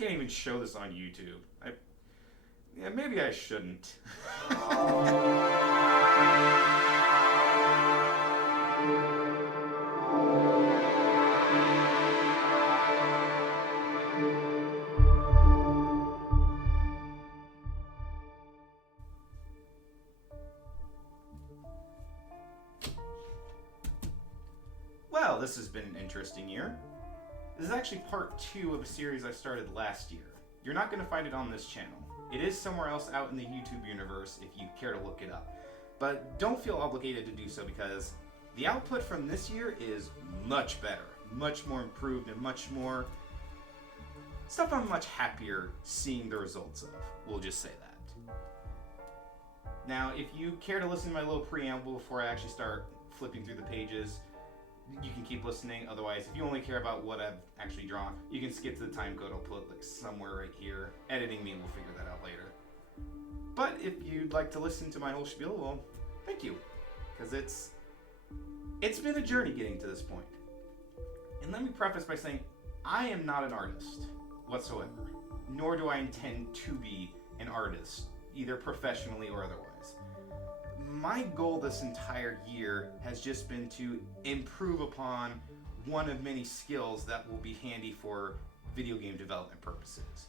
can't even show this on YouTube. Yeah, maybe I shouldn't. Well, this has been an interesting year. This is actually part 2 of a series I started last year. You're not going to find it on this channel. It is somewhere else out in the YouTube universe if you care to look it up. But don't feel obligated to do so because the output from this year is much better, much more improved, and much more stuff I'm much happier seeing the results of. We'll just say that. Now, if you care to listen to my little preamble before I actually start flipping through the pages, you can keep listening. Otherwise, if you only care about what I've actually drawn, you can skip to the time code. I'll put it like somewhere right here. Editing me, we'll figure that out later. But if you'd like to listen to my whole spiel, well, thank you. Because it's been a journey getting to this point. And let me preface by saying, I am not an artist whatsoever. Nor do I intend to be an artist, either professionally or otherwise. My goal this entire year has just been to improve upon one of many skills that will be handy for video game development purposes.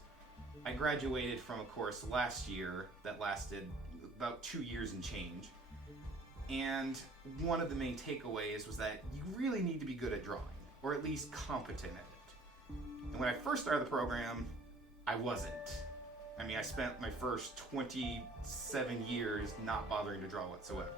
I graduated from a course last year that lasted about 2 years and change, and one of the main takeaways was that you really need to be good at drawing, or at least competent at it. And when I first started the program, I wasn't. I mean, I spent my first 27 years not bothering to draw whatsoever.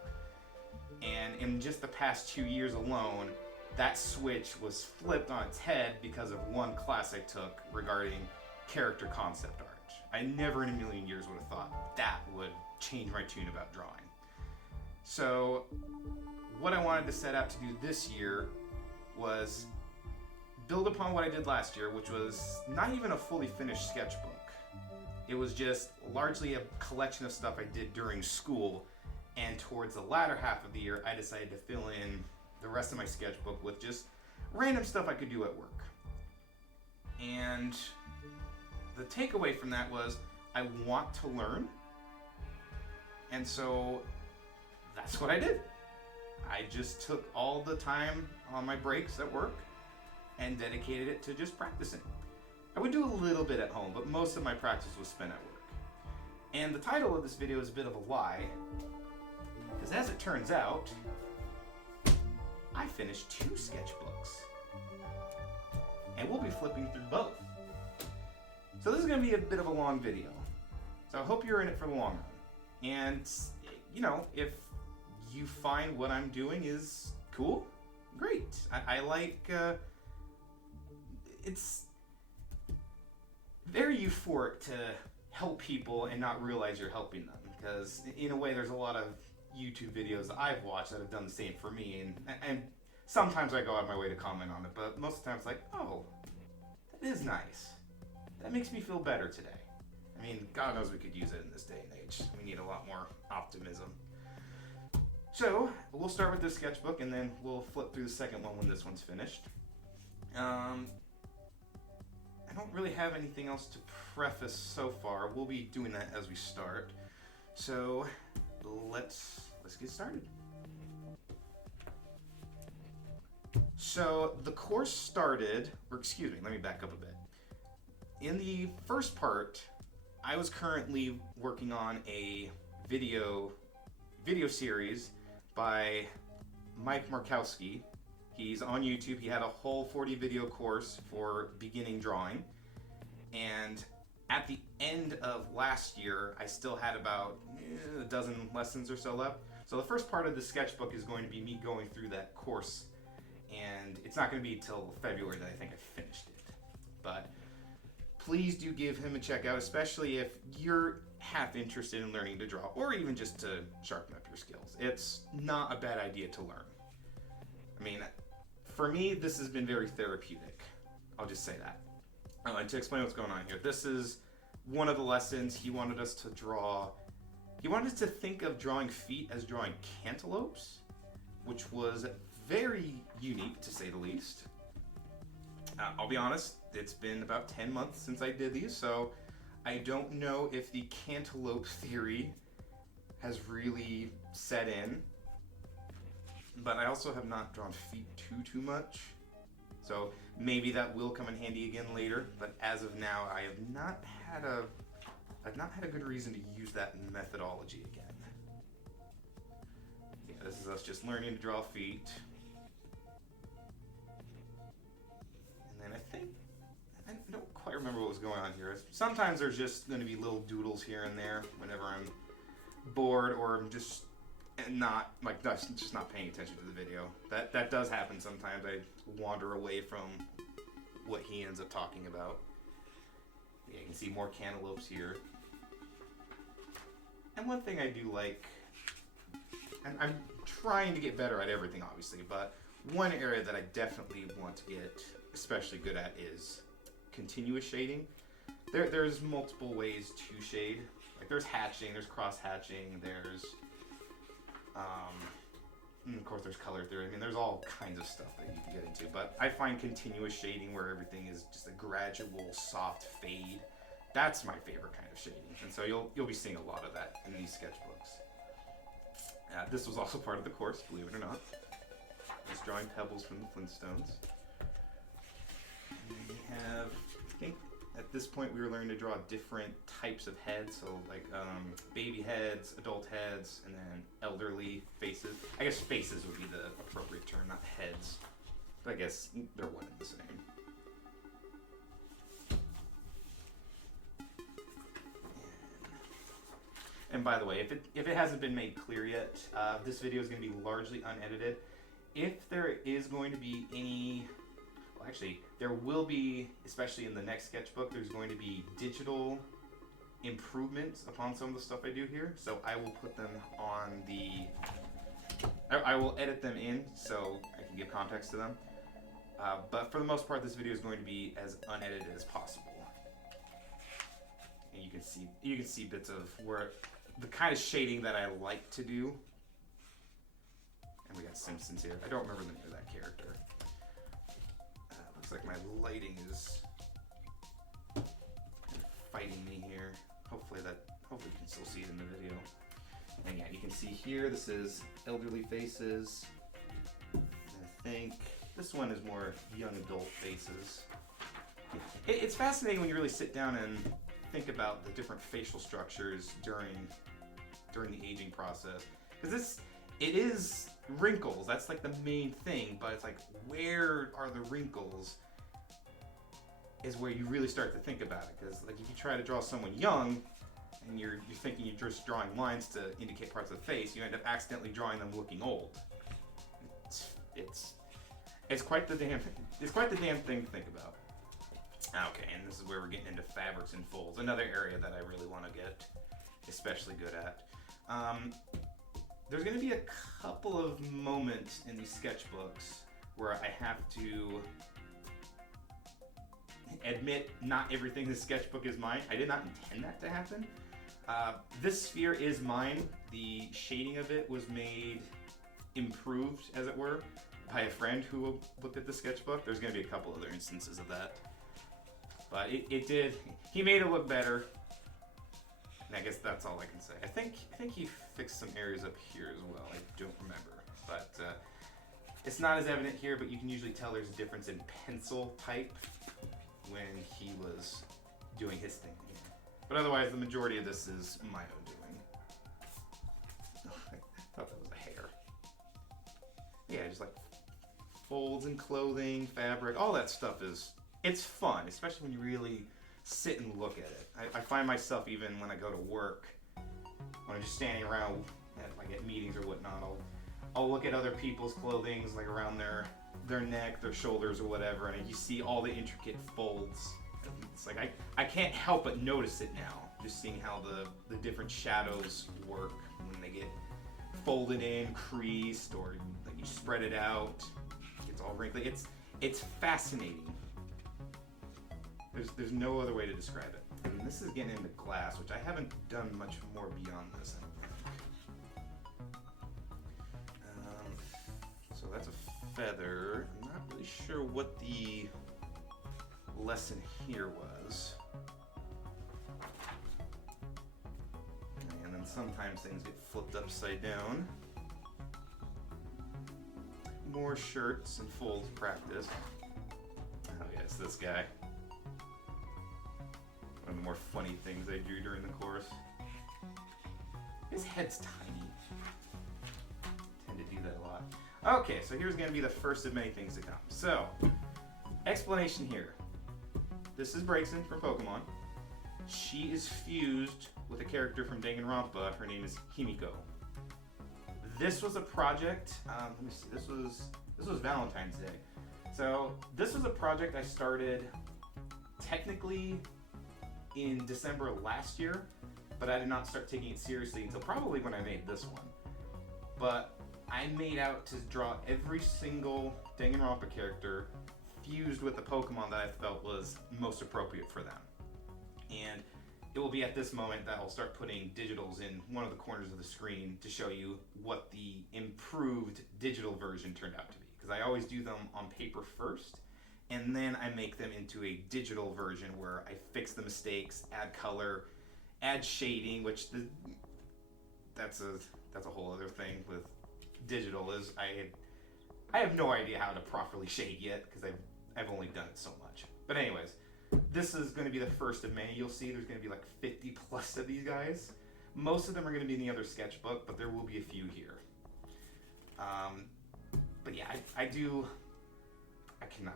And in just the past 2 years alone, that switch was flipped on its head because of one class I took regarding character concept art. I never in a million years would have thought that would change my tune about drawing. So, what I wanted to set out to do this year was build upon what I did last year, which was not even a fully finished sketchbook. It was just largely a collection of stuff I did during school, and towards the latter half of the year, I decided to fill in the rest of my sketchbook with just random stuff I could do at work. And the takeaway from that was, I want to learn, and so that's what I did. I just took all the time on my breaks at work and dedicated it to just practicing. I would do a little bit at home, but most of my practice was spent at work. And the title of this video is a bit of a lie, because as it turns out, I finished 2 sketchbooks. And we'll be flipping through both. So this is going to be a bit of a long video. So I hope you're in it for the long run. And, you know, if you find what I'm doing is cool, great. I like, it's very euphoric to help people and not realize you're helping them, because in a way there's a lot of YouTube videos that I've watched that have done the same for me, and sometimes I go out of my way to comment on it, but most of the time it's like, oh, that is nice. That makes me feel better today. I mean, God knows we could use it in this day and age. We need a lot more optimism. So, we'll start with this sketchbook, and then we'll flip through the second one when this one's finished. I don't really have anything else to preface so far. We'll be doing that as we start. So let's get started. So the course started, or excuse me, let me back up a bit. In the first part, I was currently working on a video series by Mike Markowski. He's on YouTube. He had a whole 40 video course for beginning drawing. And at the end of last year, I still had about a dozen lessons or so left. So the first part of the sketchbook is going to be me going through that course. And it's not going to be till February that I think I finished it. But please do give him a check out, especially if you're half interested in learning to draw, or even just to sharpen up your skills. It's not a bad idea to learn. I mean, for me, this has been very therapeutic. I'll just say that. To explain what's going on here, this is one of the lessons. He wanted us to draw, he wanted us to think of drawing feet as drawing cantaloupes, which was very unique to say the least. I'll be honest, it's been about 10 months since I did these, so I don't know if the cantaloupe theory has really set in. But I also have not drawn feet too much. So maybe that will come in handy again later, but as of now I have not had a good reason to use that methodology again. Yeah, this is us just learning to draw feet. And then I don't quite remember what was going on here. Sometimes there's just going to be little doodles here and there whenever I'm bored or I'm just just not paying attention to the video. That does happen sometimes. I wander away from what he ends up talking about. Yeah, you can see more cantaloupes here. And one thing I do like, and I'm trying to get better at everything obviously, but one area that I definitely want to get especially good at is continuous shading. There's multiple ways to shade. Like there's hatching, there's cross hatching, there's and of course there's color theory. I mean, there's all kinds of stuff that you can get into, but I find continuous shading where everything is just a gradual soft fade. That's my favorite kind of shading, and so you'll be seeing a lot of that in these sketchbooks. This was also part of the course, believe it or not. Just drawing pebbles from the Flintstones. And we have, I think at this point we were learning to draw different types of heads, so like baby heads, adult heads, and then elderly faces. I guess faces would be the appropriate term, not heads. But I guess they're one and the same. And by the way, if it hasn't been made clear yet, this video is going to be largely unedited. If there is going to be any, well actually, there will be, especially in the next sketchbook, there's going to be digital improvements upon some of the stuff I do here. So I will put them on I will edit them in so I can give context to them. But for the most part, this video is going to be as unedited as possible. And you can see bits of where the kind of shading that I like to do. And we got Simpsons here. I don't remember the name of that character. Looks like my lighting is kind of fighting me here. Hopefully you can still see it in the video. And yeah, you can see here, this is elderly faces. And I think this one is more young adult faces. It's fascinating when you really sit down and think about the different facial structures during the aging process, because it is wrinkles. That's like the main thing, but it's like, where are the wrinkles is where you really start to think about it. Because like if you try to draw someone young and you're thinking you're just drawing lines to indicate parts of the face, you end up accidentally drawing them looking old. It's quite the damn thing to think about. Okay, and this is where we're getting into fabrics and folds, another area that I really want to get especially good at. There's going to be a couple of moments in these sketchbooks where I have to admit not everything in the sketchbook is mine. I did not intend that to happen. This sphere is mine. The shading of it was improved, as it were, by a friend who looked at the sketchbook. There's going to be a couple other instances of that. But he made it look better. And I guess that's all I can say. I think he fixed some areas up here as well. I don't remember. But it's not as evident here, but you can usually tell there's a difference in pencil type when he was doing his thing here. But otherwise, the majority of this is my own doing. I thought that was a hair. Yeah, just like folds and clothing, fabric, all that stuff it's fun, especially when you really sit and look at it. I find myself, even when I go to work, when I'm just standing around at meetings or whatnot, I'll look at other people's clothing, like around their neck, their shoulders or whatever, and you see all the intricate folds. It's like I can't help but notice it now, just seeing how the different shadows work when they get folded in, creased, or like you spread it out, it's all wrinkly. It's fascinating. There's no other way to describe it. And this is getting into glass, which I haven't done much more beyond this, I don't think. So that's a feather. I'm not really sure what the lesson here was. And then sometimes things get flipped upside down. More shirts and folds practice. Oh yes, this guy. One of the more funny things I drew during the course. His head's tiny. I tend to do that a lot. Okay, so here's going to be the first of many things to come. So, explanation here. This is Braixen from Pokemon. She is fused with a character from Danganronpa. Her name is Himiko. This was a project. Let me see. This was Valentine's Day. So this was a project I started technically in December last year, but I did not start taking it seriously until probably when I made this one. But I made out to draw every single Danganronpa character fused with the Pokemon that I felt was most appropriate for them. And it will be at this moment that I'll start putting digitals in one of the corners of the screen to show you what the improved digital version turned out to be. Because I always do them on paper first, and then I make them into a digital version where I fix the mistakes, add color, add shading, which that's a whole other thing with digital. Is I have no idea how to properly shade yet because I've only done it so much. But anyways, this is going to be the first of many. You'll see there's going to be like 50 plus of these guys. Most of them are going to be in the other sketchbook, but there will be a few here. But yeah, I cannot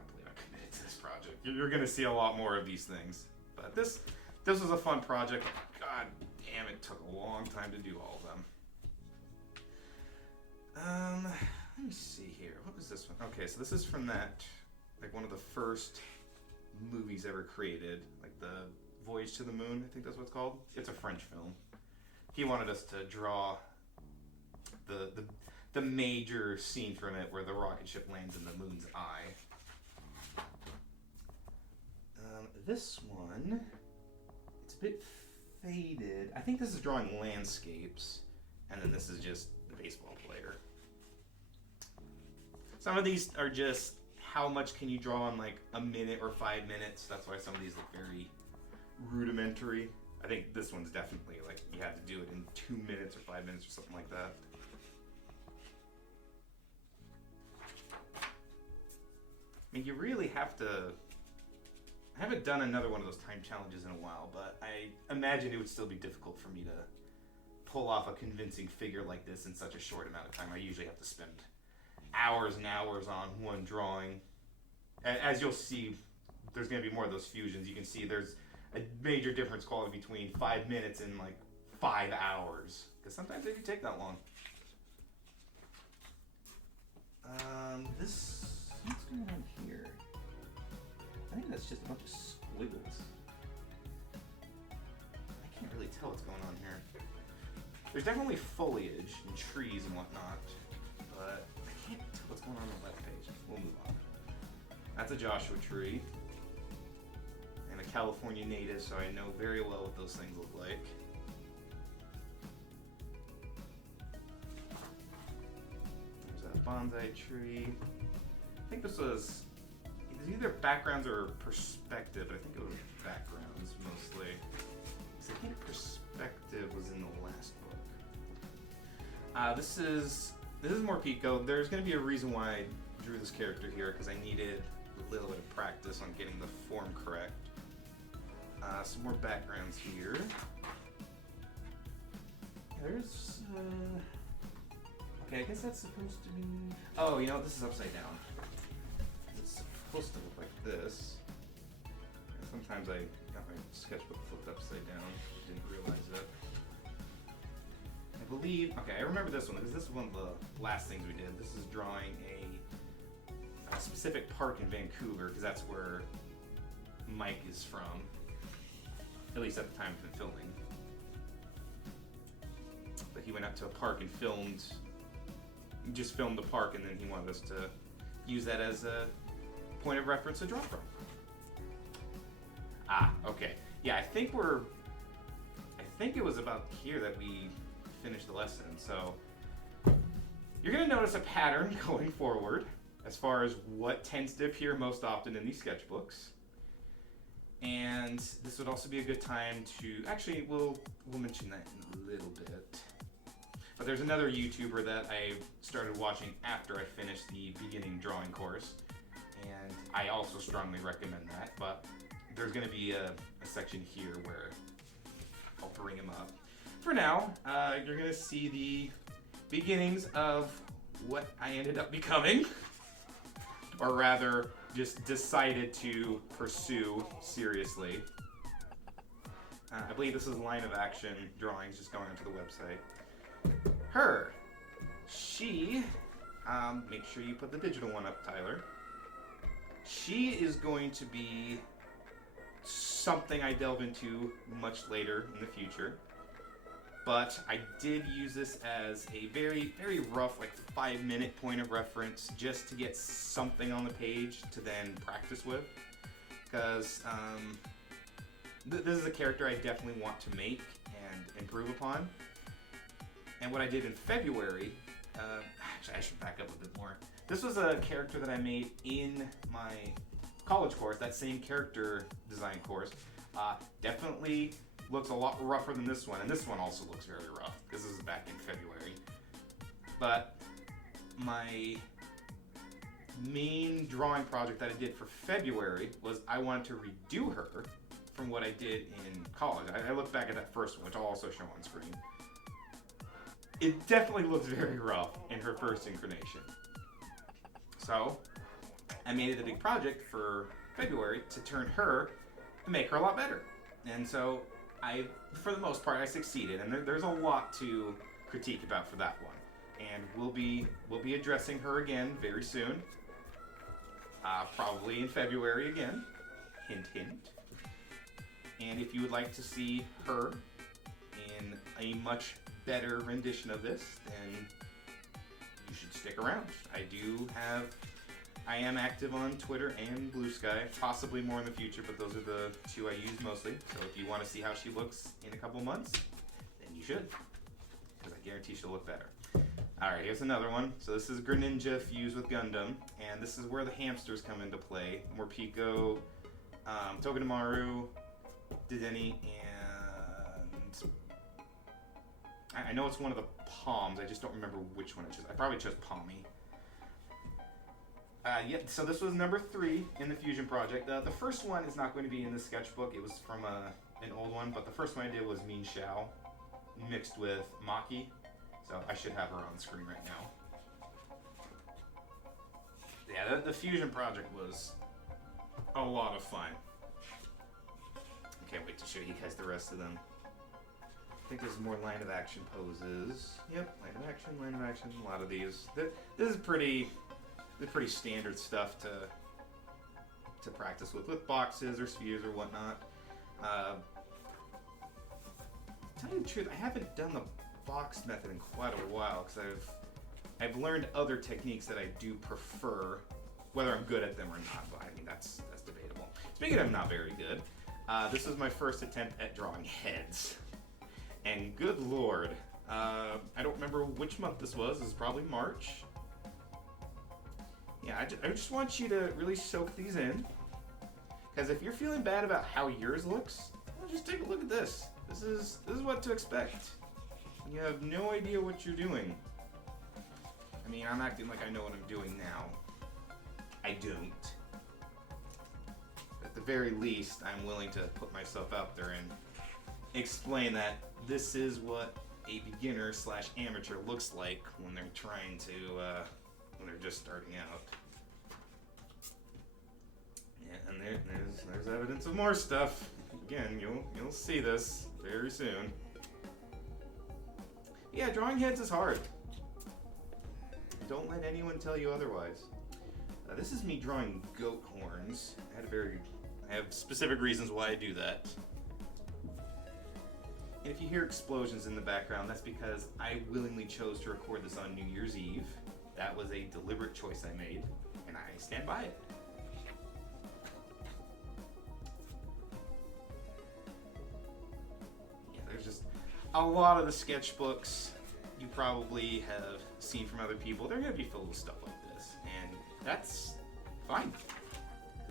believe I committed to this project. You're going to see a lot more of these things. But this was a fun project. God damn, it took a long time to do all of them. Let me see here. What was this one? Okay, so this is from that, like one of the first movies ever created, like the Voyage to the Moon, I think that's what it's called. It's a French film. He wanted us to draw the major scene from it where the rocket ship lands in the moon's eye. This one, it's a bit faded. I think this is drawing landscapes, and then this is just the baseball player. Some of these are just how much can you draw in like a minute or 5 minutes. That's why some of these look very rudimentary. I think this one's definitely like you have to do it in 2 minutes or 5 minutes or something like that. I mean, you really have to. I haven't done another one of those time challenges in a while, but I imagine it would still be difficult for me to pull off a convincing figure like this in such a short amount of time. I usually have to spend hours and hours on one drawing. As you'll see, there's going to be more of those fusions. You can see there's a major difference quality between 5 minutes and like 5 hours, because sometimes they do take that long. What's going on here? I think that's just a bunch of squiggles. I can't really tell what's going on here. There's definitely foliage and trees and whatnot, but I can't tell what's going on the left page. We'll move on. That's a Joshua tree. I'm a California native, so I know very well what those things look like. There's a bonsai tree. I think this was either backgrounds or perspective, but I think it was backgrounds mostly. So I think perspective was in the last book. This is more Pico. There's going to be a reason why I drew this character here, because I needed a little bit of practice on getting the form correct. Some more backgrounds here. There's okay, I guess that's supposed to be. Oh, you know, this is upside down. It's supposed to look like this. Sometimes I got my sketchbook flipped upside down. Didn't realize it. I believe. Okay, I remember this one because this is one of the last things we did. This is drawing a specific park in Vancouver, because that's where Mike is from. At least at the time of the filming. But he went out to a park and just filmed the park, and then he wanted us to use that as a point of reference to draw from. Okay. Yeah, I think it was about here that we finished the lesson. So you're going to notice a pattern going forward as far as what tends to appear most often in these sketchbooks. And this would also be a good time to, actually, we'll mention that in a little bit. But there's another YouTuber that I started watching after I finished the beginning drawing course, and I also strongly recommend that. But there's going to be a section here where I'll bring him up. For now, you're going to see the beginnings of what I ended up becoming, or rather, just decided to pursue seriously. I believe this is line of action drawings, just going onto the website. Her. She, make sure you put the digital one up, Tyler. She is going to be something I delve into much later in the future. But I did use this as a very, very rough, like 5-minute point of reference just to get something on the page to then practice with. Because this is a character I definitely want to make and improve upon. And what I did in February, actually I should back up a bit more. This was a character that I made in my college course, that same character design course. Definitely looks a lot rougher than this one, and this one also looks very rough, because this is back in February. But my main drawing project that I did for February was I wanted to redo her from what I did in college. I look back at that first one, which I'll also show on screen. It definitely looks very rough in her first incarnation. So, I made it a big project for February to turn her and make her a lot better. And so, for the most part, I succeeded, and there's a lot to critique about for that one. And we'll be addressing her again very soon. Probably in February again. Hint, hint. And if you would like to see her in a much better rendition of this, then you should stick around. I am active on Twitter and Blue Sky, possibly more in the future, but those are the two I use mostly. So if you want to see how she looks in a couple months, then you should, because I guarantee she'll look better. Alright, here's another one. So this is Greninja fused with Gundam, and this is where the hamsters come into play. Morpeko, Togedemaru, Dedenne, and I know it's one of the Palms, I just don't remember which one I chose. I probably chose Palmy. So this was number 3 in the Fusion project. The first one is not going to be in the sketchbook. It was from an old one, but the first one I did was Min Xiao mixed with Maki. So I should have her on screen right now. Yeah, the Fusion project was a lot of fun. I can't wait to show you guys the rest of them. I think there's more line of action poses. Yep, line of action, a lot of these. This is pretty standard stuff to practice with boxes or spheres or whatnot. Tell you the truth, I haven't done the box method in quite a while because I've learned other techniques that I do prefer, whether I'm good at them or not. But I mean that's debatable. Speaking of not very good, this was my first attempt at drawing heads, and good lord, I don't remember which month this was. This is probably March. Yeah, I just want you to really soak these in, because if you're feeling bad about how yours looks, well, just take a look at this. This is what to expect. You have no idea what you're doing. I mean, I'm acting like I know what I'm doing now. I don't. At the very least, I'm willing to put myself out there and explain that this is what a beginner / amateur looks like when they're trying to, when they're just starting out. Yeah, and there's evidence of more stuff. Again, you'll see this very soon. Yeah, drawing heads is hard. Don't let anyone tell you otherwise. This is me drawing goat horns. I have specific reasons why I do that. And if you hear explosions in the background, that's because I willingly chose to record this on New Year's Eve. That was a deliberate choice I made, and I stand by it. Yeah, there's just a lot of the sketchbooks you probably have seen from other people. They're going to be filled with stuff like this, and that's fine.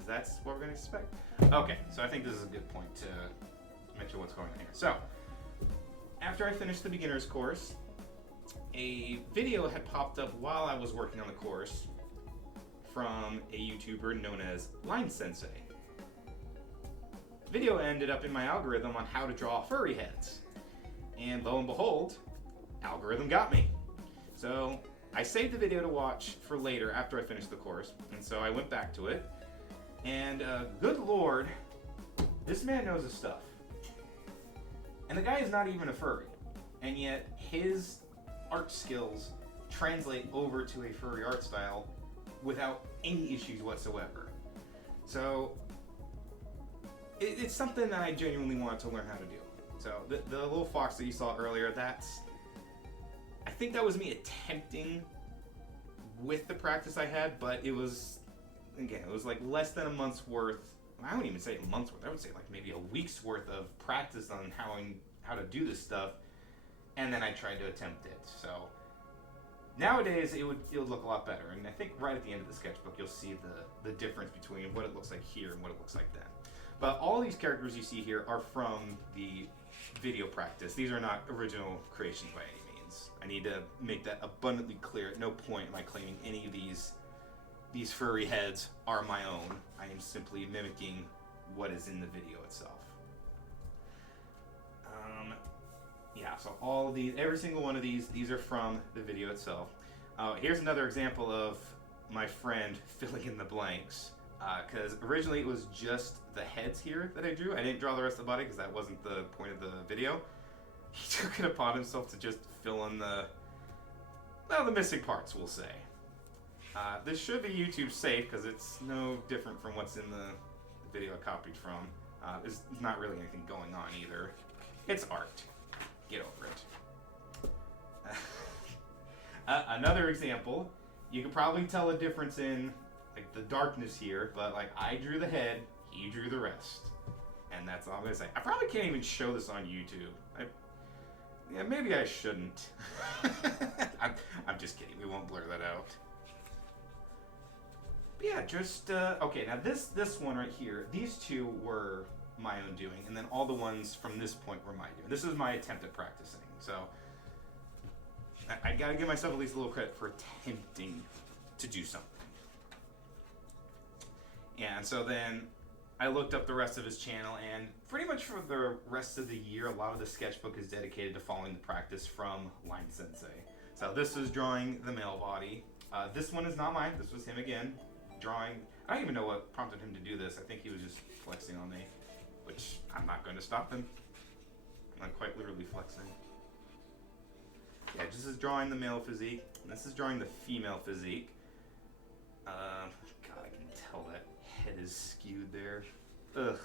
that's what we're going to expect. Okay, so I think this is a good point to mention what's going on here. So, after I finished the beginner's course, a video had popped up while I was working on the course from a YouTuber known as Line Sensei. The video ended up in my algorithm on how to draw furry heads. And lo and behold, algorithm got me. So I saved the video to watch for later after I finished the course. And so I went back to it. And good lord, this man knows his stuff. And the guy is not even a furry. And yet his art skills translate over to a furry art style without any issues whatsoever. So it's something that I genuinely wanted to learn how to do. So the little fox that you saw earlier, I think that was me attempting with the practice I had, but it was like less than a month's worth. I wouldn't even say a month's worth. I would say like maybe a week's worth of practice on how to do this stuff, and then I tried to attempt it. So nowadays it would look a lot better, and I think right at the end of the sketchbook you'll see the difference between what it looks like here and what it looks like then. But all these characters you see here are from the video practice. These are not original creations by any means. I need to make that abundantly clear. At no point am I claiming any of these furry heads are my own. I am simply mimicking what is in the video itself. Yeah, so all of these, every single one of these are from the video itself. Here's another example of my friend filling in the blanks. Because originally it was just the heads here that I drew. I didn't draw the rest of the body because that wasn't the point of the video. He took it upon himself to just fill in the missing parts, we'll say. This should be YouTube safe because it's no different from what's in the video I copied from. There's not really anything going on either. It's art. Get over it. Another example, you can probably tell a difference in like the darkness here, but like I drew the head, he drew the rest. And that's all I'm gonna say. I probably can't even show this on YouTube. Yeah, maybe I shouldn't. I'm just kidding, we won't blur that out. But yeah, just, okay, now this one right here, these two were my own doing, and then all the ones from this point were my doing. This is my attempt at practicing, so I gotta give myself at least a little credit for attempting to do something. And so then I looked up the rest of his channel, and pretty much for the rest of the year, a lot of the sketchbook is dedicated to following the practice from Line Sensei. So this is drawing the male body. This one is not mine. This was him again, drawing. I don't even know what prompted him to do this. I think he was just flexing on me, which I'm not going to stop him. I'm quite literally flexing. Yeah, this is drawing the male physique, and this is drawing the female physique. God, I can tell that head is skewed there. Ugh.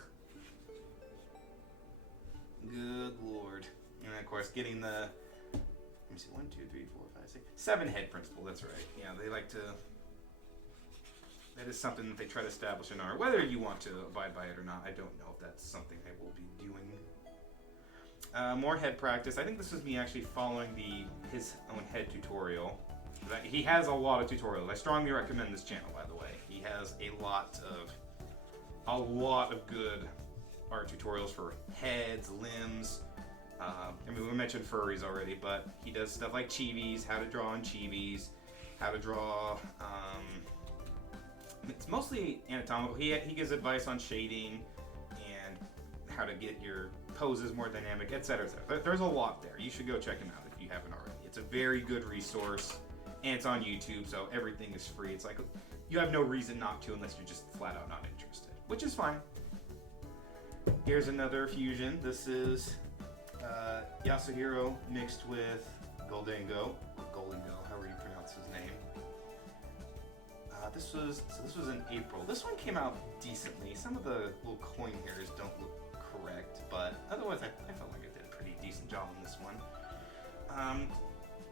Good lord. And of course, getting the, let me see, 1, 2, 3, 4, 5, 6, 7 head principle, that's right. Yeah, they like to, that is something that they try to establish in art. Whether you want to abide by it or not, I don't know if that's something I will be doing. More head practice. I think this was me actually following his own head tutorial. He has a lot of tutorials. I strongly recommend this channel, by the way. He has a lot of good art tutorials for heads, limbs. I mean, we mentioned furries already, but he does stuff like chibis, how to draw on chibis, how to draw. It's mostly anatomical. He gives advice on shading and how to get your poses more dynamic, etc., etc. There's a lot there. You should go check him out if you haven't already. It's a very good resource, and it's on YouTube, so everything is free. It's like you have no reason not to unless you're just flat out not interested, which is fine. Here's another fusion. This is Yasuhiro mixed with Goldengo, however you pronounce his name. This was in April. This one came out decently. Some of the little coin hairs don't look correct, but otherwise I felt like I did a pretty decent job on this one.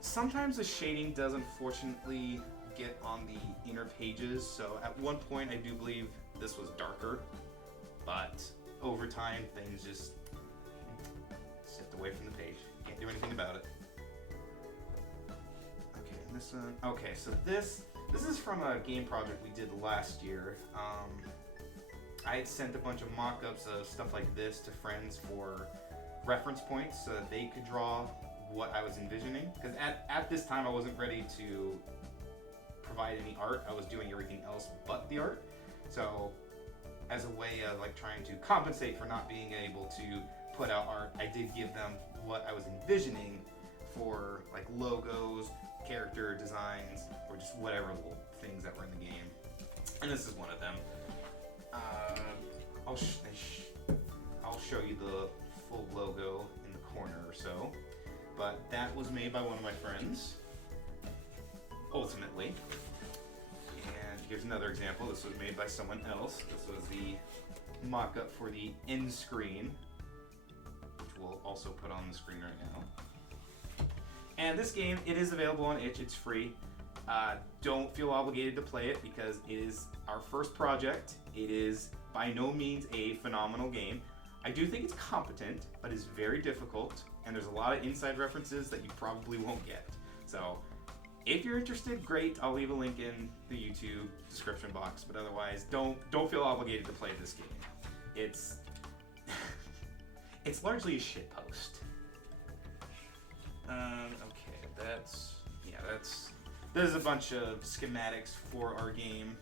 Sometimes the shading does unfortunately get on the inner pages, so at one point I do believe this was darker, but over time things just sift away from the page. Can't do anything about it. Okay, and this one. Okay, so this is from a game project we did last year. I had sent a bunch of mock-ups of stuff like this to friends for reference points so that they could draw what I was envisioning. Because at this time I wasn't ready to provide any art. I was doing everything else but the art. So as a way of like trying to compensate for not being able to put out art, I did give them what I was envisioning for like logos, character designs, or just whatever little things that were in the game. And this is one of them. I'll show you the full logo in the corner or so. But that was made by one of my friends, ultimately. And here's another example. This was made by someone else. This was the mock-up for the end screen, which we'll also put on the screen right now. And this game, it is available on itch. It's free. Don't feel obligated to play it because it is our first project. It is by no means a phenomenal game. I do think it's competent, but it's very difficult, and there's a lot of inside references that you probably won't get. So if you're interested, great. I'll leave a link in the YouTube description box, but otherwise don't feel obligated to play this game. It's it's largely a shitpost. Okay, there's a bunch of schematics for our game.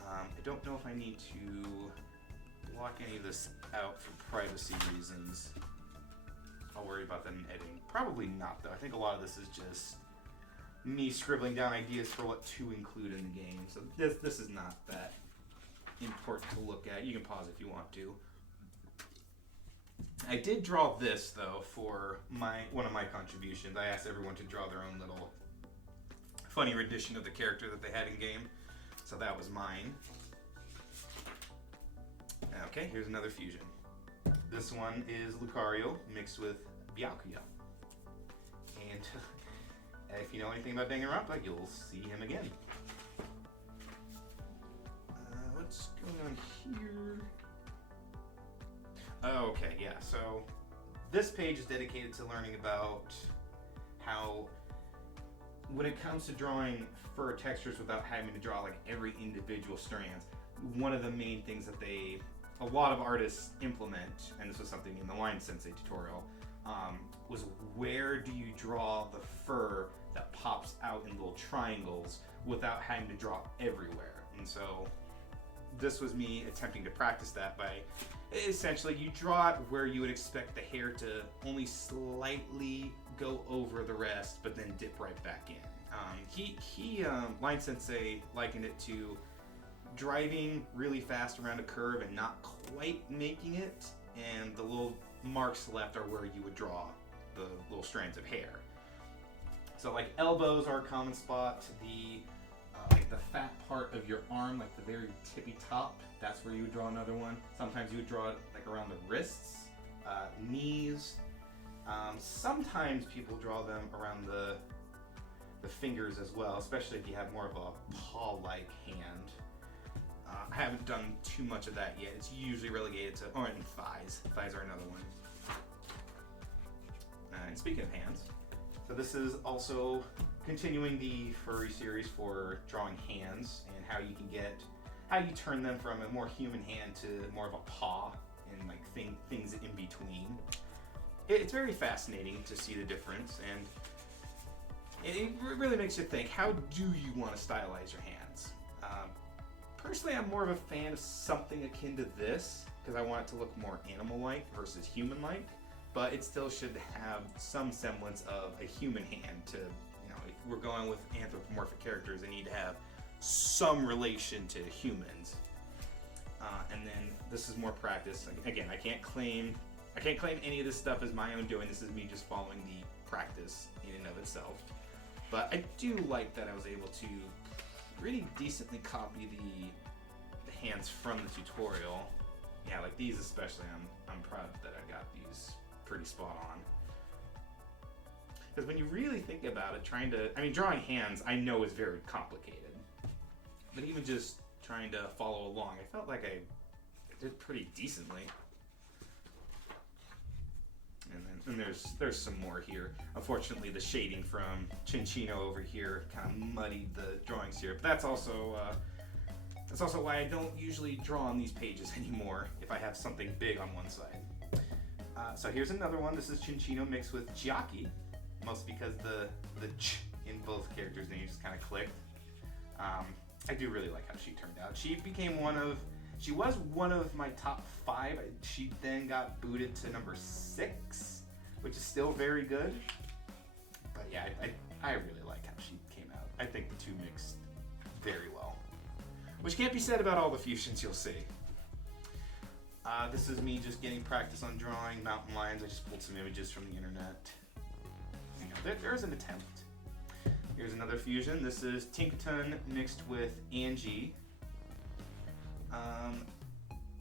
I don't know if I need to block any of this out for privacy reasons. I'll worry about that in editing. Probably not, though. I think a lot of this is just me scribbling down ideas for what to include in the game. So this is not that important to look at. You can pause if you want to. I did draw this, though, for one of my contributions. I asked everyone to draw their own little funny rendition of the character that they had in game. So that was mine. Okay, here's another fusion. This one is Lucario mixed with Byakuya. And if you know anything about Danganronpa, you'll see him again. What's going on here? Oh, okay, yeah, so this page is dedicated to learning about how when it comes to drawing fur textures without having to draw like every individual strands, one of the main things that a lot of artists implement, and this was something in the Line Sensei tutorial, was where do you draw the fur that pops out in little triangles without having to draw everywhere. And so this was me attempting to practice that by essentially you draw it where you would expect the hair to only slightly go over the rest, but then dip right back in. Line Sensei likened it to driving really fast around a curve and not quite making it, and the little marks left are where you would draw the little strands of hair. So like elbows are a common spot. Like the fat part of your arm, like the very tippy top, that's where you would draw another one. Sometimes you would draw it like around the wrists, knees. Sometimes people draw them around the fingers as well, especially if you have more of a paw-like hand. I haven't done too much of that yet. It's usually relegated to, and thighs. Thighs are another one. And speaking of hands, so this is also continuing the furry series for drawing hands and how you turn them from a more human hand to more of a paw and like things in between. It's very fascinating to see the difference, and it really makes you think, how do you want to stylize your hands? Personally, I'm more of a fan of something akin to this because I want it to look more animal-like versus human-like, but it still should have some semblance of a human hand to, if we're going with anthropomorphic characters, they need to have some relation to humans. And then this is more practice. Again, I can't claim any of this stuff as my own doing. This is me just following the practice in and of itself. But I do like that I was able to really decently copy the hands from the tutorial. Yeah, like these especially, I'm proud that I got these pretty spot on. Because when you really think about it, drawing hands I know is very complicated. But even just trying to follow along, I felt like I did pretty decently. And there's some more here. Unfortunately, the shading from Chinchino over here kind of muddied the drawings here. But that's also That's also why I don't usually draw on these pages anymore if I have something big on one side. So here's another one. This is Chinchino mixed with Chiaki, mostly because the ch in both characters' names just kind of clicked. I do really like how she turned out. She was one of my top 5. She then got booted to number 6, which is still very good. But yeah, I really like how she came out. I think the two mixed very well. Which can't be said about all the fusions you'll see. This is me just getting practice on drawing mountain lions. I just pulled some images from the internet. You know, there's an attempt. Here's another fusion. This is Tinkaton mixed with Angie.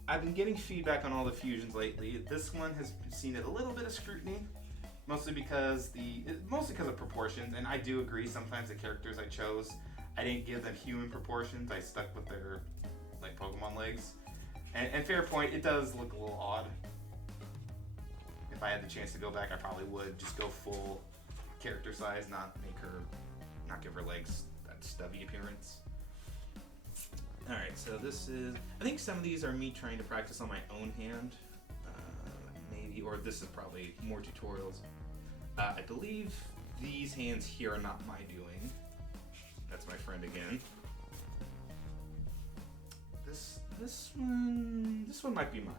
I've been getting feedback on all the fusions lately. This one has seen a little bit of scrutiny, mostly because of proportions. And I do agree. Sometimes the characters I chose, I didn't give them human proportions. I stuck with their like Pokemon legs. And fair point, it does look a little odd. If I had the chance to go back, I probably would just go full character size, not give her legs that stubby appearance. Alright, so this is, I think some of these are me trying to practice on my own hand, maybe, or this is probably more tutorials. I believe these hands here are not my doing. That's my friend again. This one might be mine,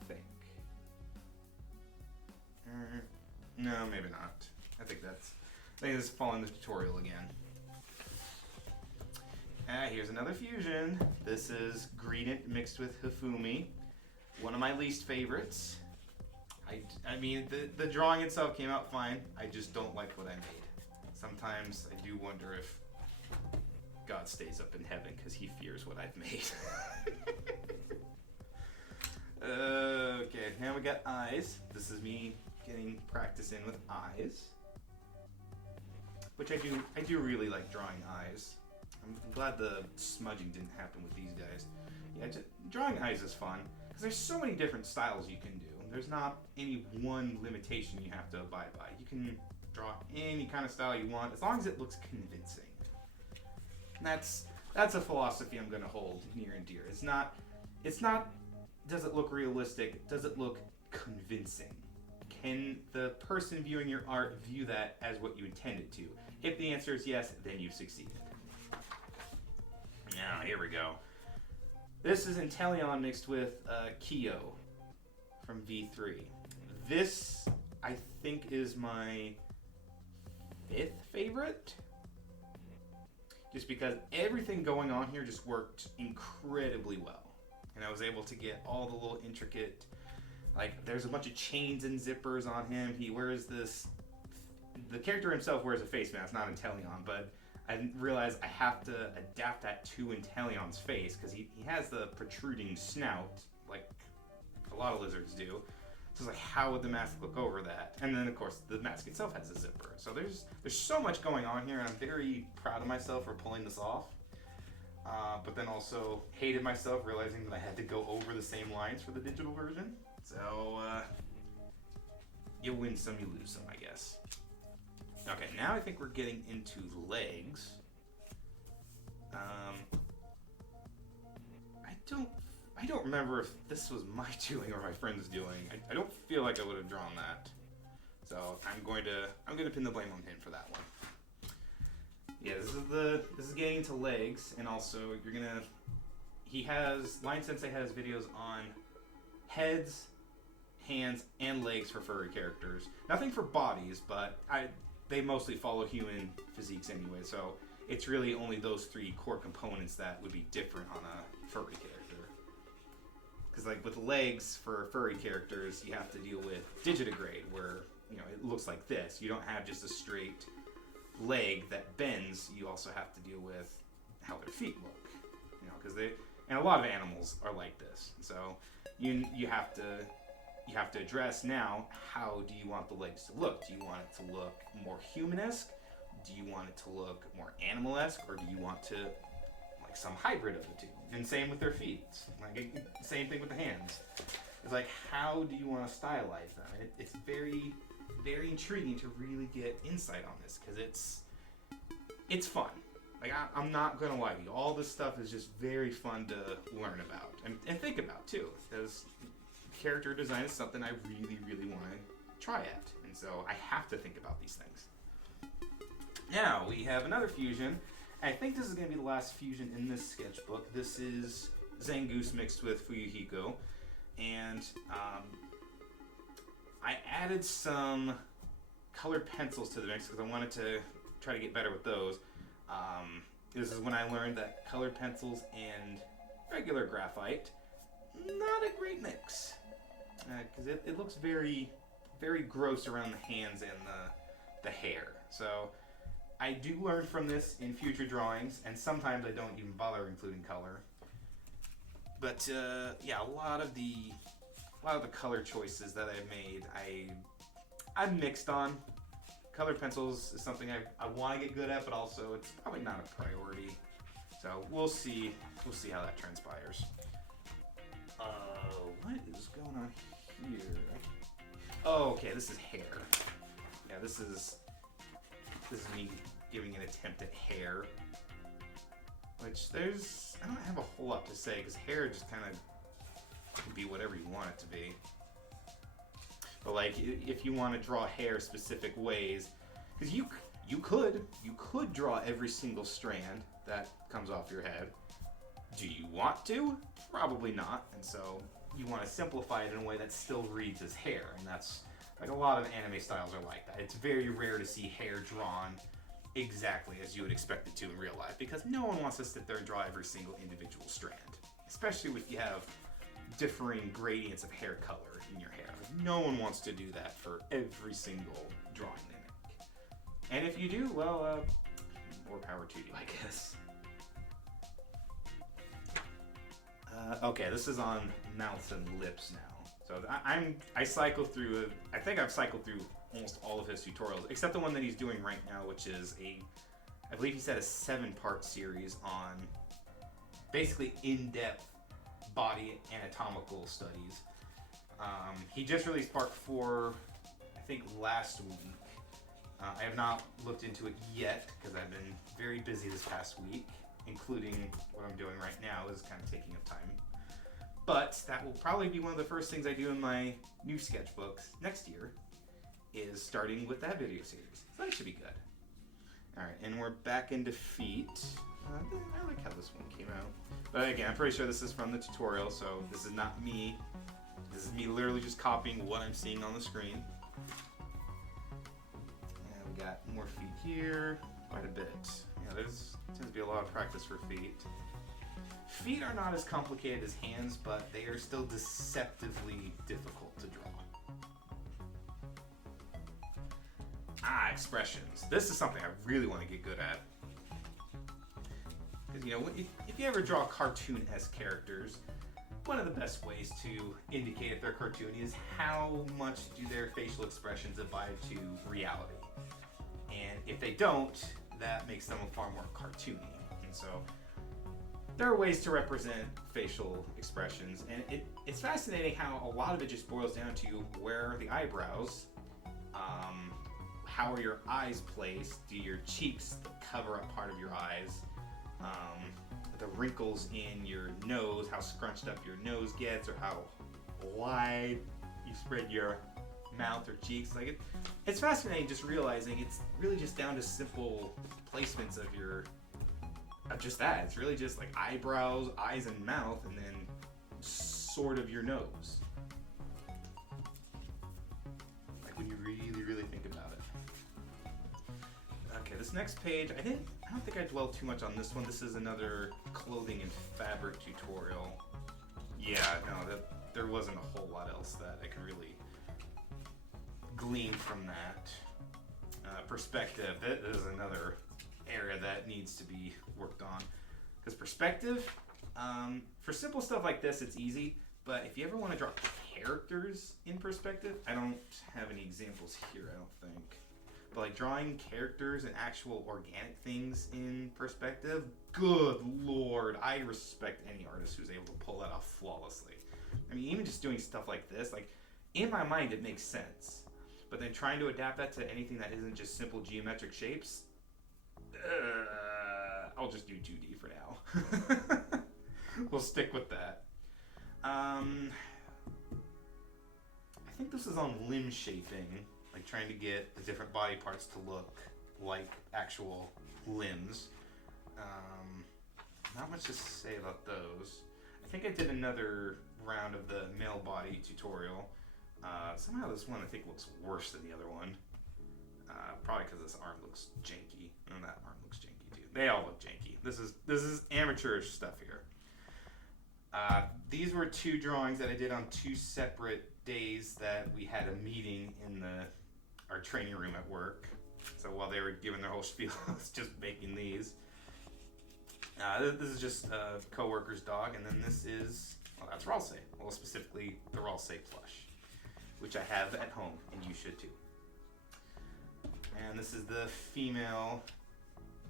I think. No, maybe not. I think this is following the tutorial again. Here's another fusion. This is Greedent mixed with Hifumi. One of my least favorites. I mean, the drawing itself came out fine. I just don't like what I made. Sometimes I do wonder if God stays up in heaven because he fears what I've made. Okay, now we got eyes. This is me getting practice in with eyes. Which I do really like drawing eyes. I'm glad the smudging didn't happen with these guys. Yeah, drawing eyes is fun because there's so many different styles you can do. There's not any one limitation you have to abide by. You can draw any kind of style you want as long as it looks convincing. And that's a philosophy I'm going to hold near and dear. It's not does it look realistic? Does it look convincing? Can the person viewing your art view that as what you intended to? If the answer is yes, then you've succeeded. Now, here we go. This is Inteleon mixed with Kyo from V3. This, I think, is my 5th favorite. Just because everything going on here just worked incredibly well. And I was able to get all the little intricate, like, there's a bunch of chains and zippers on him. He wears this, the character himself wears a face mask, not Inteleon, but I realized I have to adapt that to Inteleon's face because he has the protruding snout, like a lot of lizards do. So it's like, how would the mask look over that? And then, of course, the mask itself has a zipper. So there's so much going on here, and I'm very proud of myself for pulling this off. But then also hated myself realizing that I had to go over the same lines for the digital version. So, you win some, you lose some, I guess. Okay, now I think we're getting into legs. I don't remember if this was my doing or my friend's doing. I don't feel like I would have drawn that. So I'm going to pin the blame on him for that one. Yeah, this is getting into legs, and also Lion Sensei has videos on heads, hands, and legs for furry characters. Nothing for bodies, but they mostly follow human physiques anyway, so it's really only those 3 core components that would be different on a furry character. Because like with legs for furry characters, you have to deal with digitigrade, where it looks like this. You don't have just a straight leg that bends. You also have to deal with how their feet look, because and a lot of animals are like this. So you have to address now, how do you want the legs to look? Do you want it to look more human-esque? Do you want it to look more animal-esque, or do you want to like some hybrid of the two? And same with their feet. Like same thing with the hands. It's like, how do you want to stylize them? It's very, very intriguing to really get insight on this because it's fun. Like, I'm not going to lie to you. All this stuff is just very fun to learn about and think about, too. Because character design is something I really, really want to try at. And so I have to think about these things. Now, we have another fusion. I think this is going to be the last fusion in this sketchbook. This is Zangoose mixed with Fuyuhiko. And I added some colored pencils to the mix because I wanted to try to get better with those. This is when I learned that colored pencils and regular graphite, not a great mix. Because it looks very, very gross around the hands and the hair. So I do learn from this in future drawings, and sometimes I don't even bother including color. But yeah, a lot of the color choices that I've made, I'm mixed on. Colored pencils is something I want to get good at, but also it's probably not a priority. So we'll see how that transpires. What is going on here? Oh, okay, this is hair. Yeah, this is me giving an attempt at hair. Which I don't have a whole lot to say, because hair just kind of can be whatever you want it to be. But like, if you want to draw hair specific ways, because you could draw every single strand that comes off your head. Do you want to? Probably not. And so you want to simplify it in a way that still reads as hair, and that's like a lot of anime styles are like that. It's very rare to see hair drawn exactly as you would expect it to in real life, because no one wants to sit there and draw every single individual strand, especially if you have differing gradients of hair color in your hair. No one wants to do that for every single drawing they make. And if you do, well, more power to you, I guess. Okay, this is on mouths and lips now. So I cycle through, I think I've cycled through almost all of his tutorials, except the one that he's doing right now, which is I believe he said a 7-part series on basically in-depth body anatomical studies. He just released part 4, I think last week. I have not looked into it yet because I've been very busy this past week, including what I'm doing right now is kind of taking up time. But that will probably be one of the first things I do in my new sketchbooks next year, is starting with that video series. So that should be good. Alright, and we're back into feet. I like how this one came out. But again, I'm pretty sure this is from the tutorial, so this is not me. This is me literally just copying what I'm seeing on the screen. And we got more feet here, quite a bit. Yeah, tends to be a lot of practice for feet. Feet are not as complicated as hands, but they are still deceptively difficult to draw. Expressions. This is something I really want to get good at. Because, you know, if you ever draw cartoon-esque characters, one of the best ways to indicate if they're cartoony is how much do their facial expressions abide to reality. And if they don't, that makes them far more cartoony. And so there are ways to represent facial expressions, and it's fascinating how a lot of it just boils down to where are the eyebrows, how are your eyes placed, do your cheeks cover up part of your eyes, the wrinkles in your nose, how scrunched up your nose gets, or how wide you spread your mouth or cheeks. Like it's fascinating just realizing it's really just down to simple placements of just that. It's really just like eyebrows, eyes, and mouth, and then sort of your nose. Like when you really, really think about it. Okay, this next page, I don't think I dwelled too much on this one. This is another clothing and fabric tutorial. Yeah, no, there wasn't a whole lot else that I could really glean from that. Perspective, that is another area that needs to be worked on. Because perspective, for simple stuff like this, it's easy. But if you ever want to draw characters in perspective, I don't have any examples here, I don't think. But like drawing characters and actual organic things in perspective, good lord, I respect any artist who's able to pull that off flawlessly. I mean, even just doing stuff like this, like in my mind it makes sense. But then trying to adapt that to anything that isn't just simple geometric shapes, I'll just do 2D for now. We'll stick with that. I think this is on limb shaping, like trying to get the different body parts to look like actual limbs. Not much to say about those. I think I did another round of the male body tutorial. Somehow this one I think looks worse than the other one. Probably because this arm looks janky. And that arm looks janky too. They all look janky. This is amateurish stuff here. These were 2 drawings that I did on 2 separate days that we had a meeting in our training room at work. So while they were giving their whole spiel, I was just making these. This is just a coworker's dog, and then this is, well, that's Ralsei. Well, specifically the Ralsei plush, which I have at home, and you should too. And this is the female.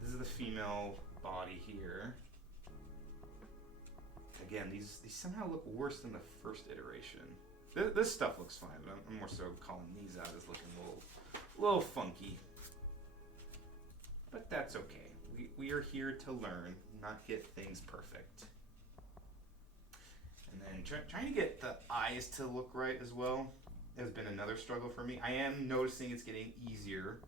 This is the female body here. Again, these somehow look worse than the first iteration. This stuff looks fine, but I'm more so calling these out as looking a little funky. But that's okay. We are here to learn, not get things perfect. And then trying to get the eyes to look right as well has been another struggle for me. I am noticing it's getting easier,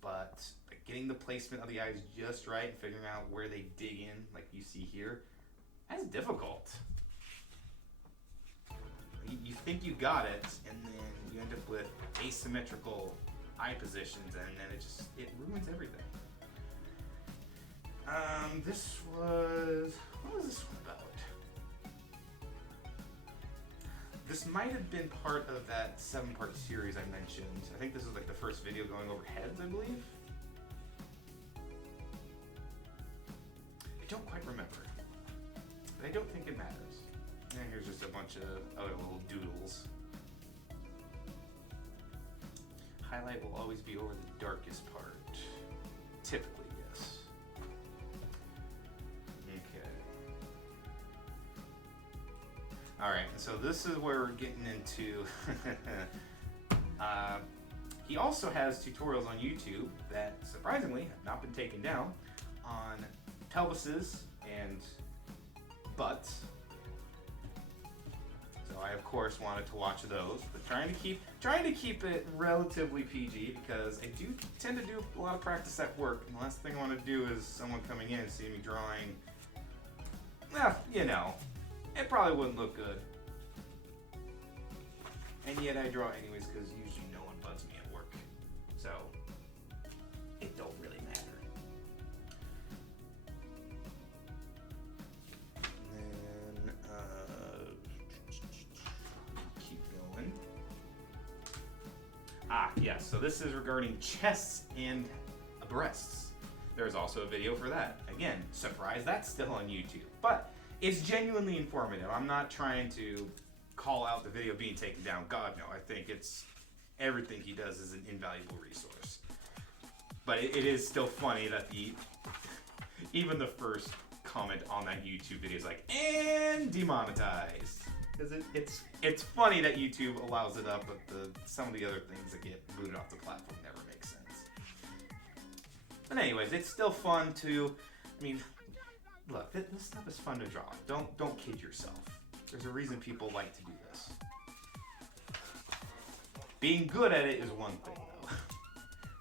but like getting the placement of the eyes just right and figuring out where they dig in, like you see here, that's difficult. You think you got it, and then you end up with asymmetrical eye positions, and then it ruins everything. What was this one about? This might have been part of that 7-part series I mentioned. I think this was like the first video going over heads, I believe. I don't quite remember, but I don't think it matters. And here's just a bunch of other little doodles. Highlight will always be over the darkest part. Typically, yes. Okay. Alright, so this is where we're getting into... he also has tutorials on YouTube that, surprisingly, have not been taken down on pelvises and butts. So I of course wanted to watch those, but trying to keep it relatively PG because I do tend to do a lot of practice at work, and the last thing I want to do is someone coming in and seeing me drawing. Well, you know, it probably wouldn't look good. And yet I draw anyways because usually no one bugs me at work, so it don't really matter. And then keep going. Yes, so this is regarding chests and breasts. There's also a video for that. Again, surprise, that's still on YouTube. But it's genuinely informative. I'm not trying to call out the video being taken down. God, no. I think it's everything he does is an invaluable resource. But it is still funny that even the first comment on that YouTube video is like, and demonetized. Because it's funny that YouTube allows it up, but some of the other things that get booted off the platform never make sense. But anyways, it's still fun to, I mean, look, this stuff is fun to draw. Don't kid yourself. There's a reason people like to do this. Being good at it is one thing, though.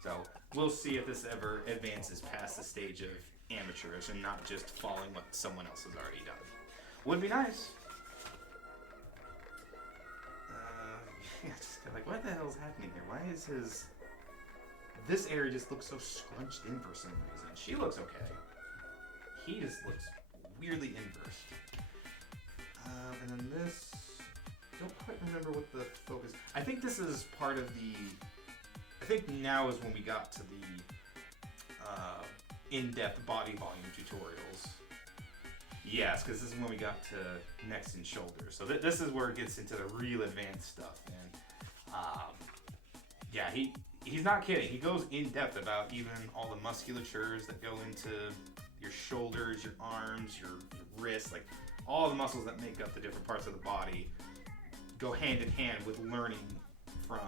So we'll see if this ever advances past the stage of amateurish and not just following what someone else has already done. Would be nice. Yeah, just like, what the hell is happening here? Why is this area just looks so scrunched in for some reason? She looks okay. He just looks weirdly inversed. And then this, I don't quite remember what the focus. I think this is part of I think now is when we got to the in-depth body volume tutorials. Yes, because this is when we got to necks and shoulders. So this is where it gets into the real advanced stuff. And yeah, he's not kidding. He goes in depth about even all the musculatures that go into your shoulders, your arms, your wrists, like all the muscles that make up the different parts of the body go hand in hand with learning from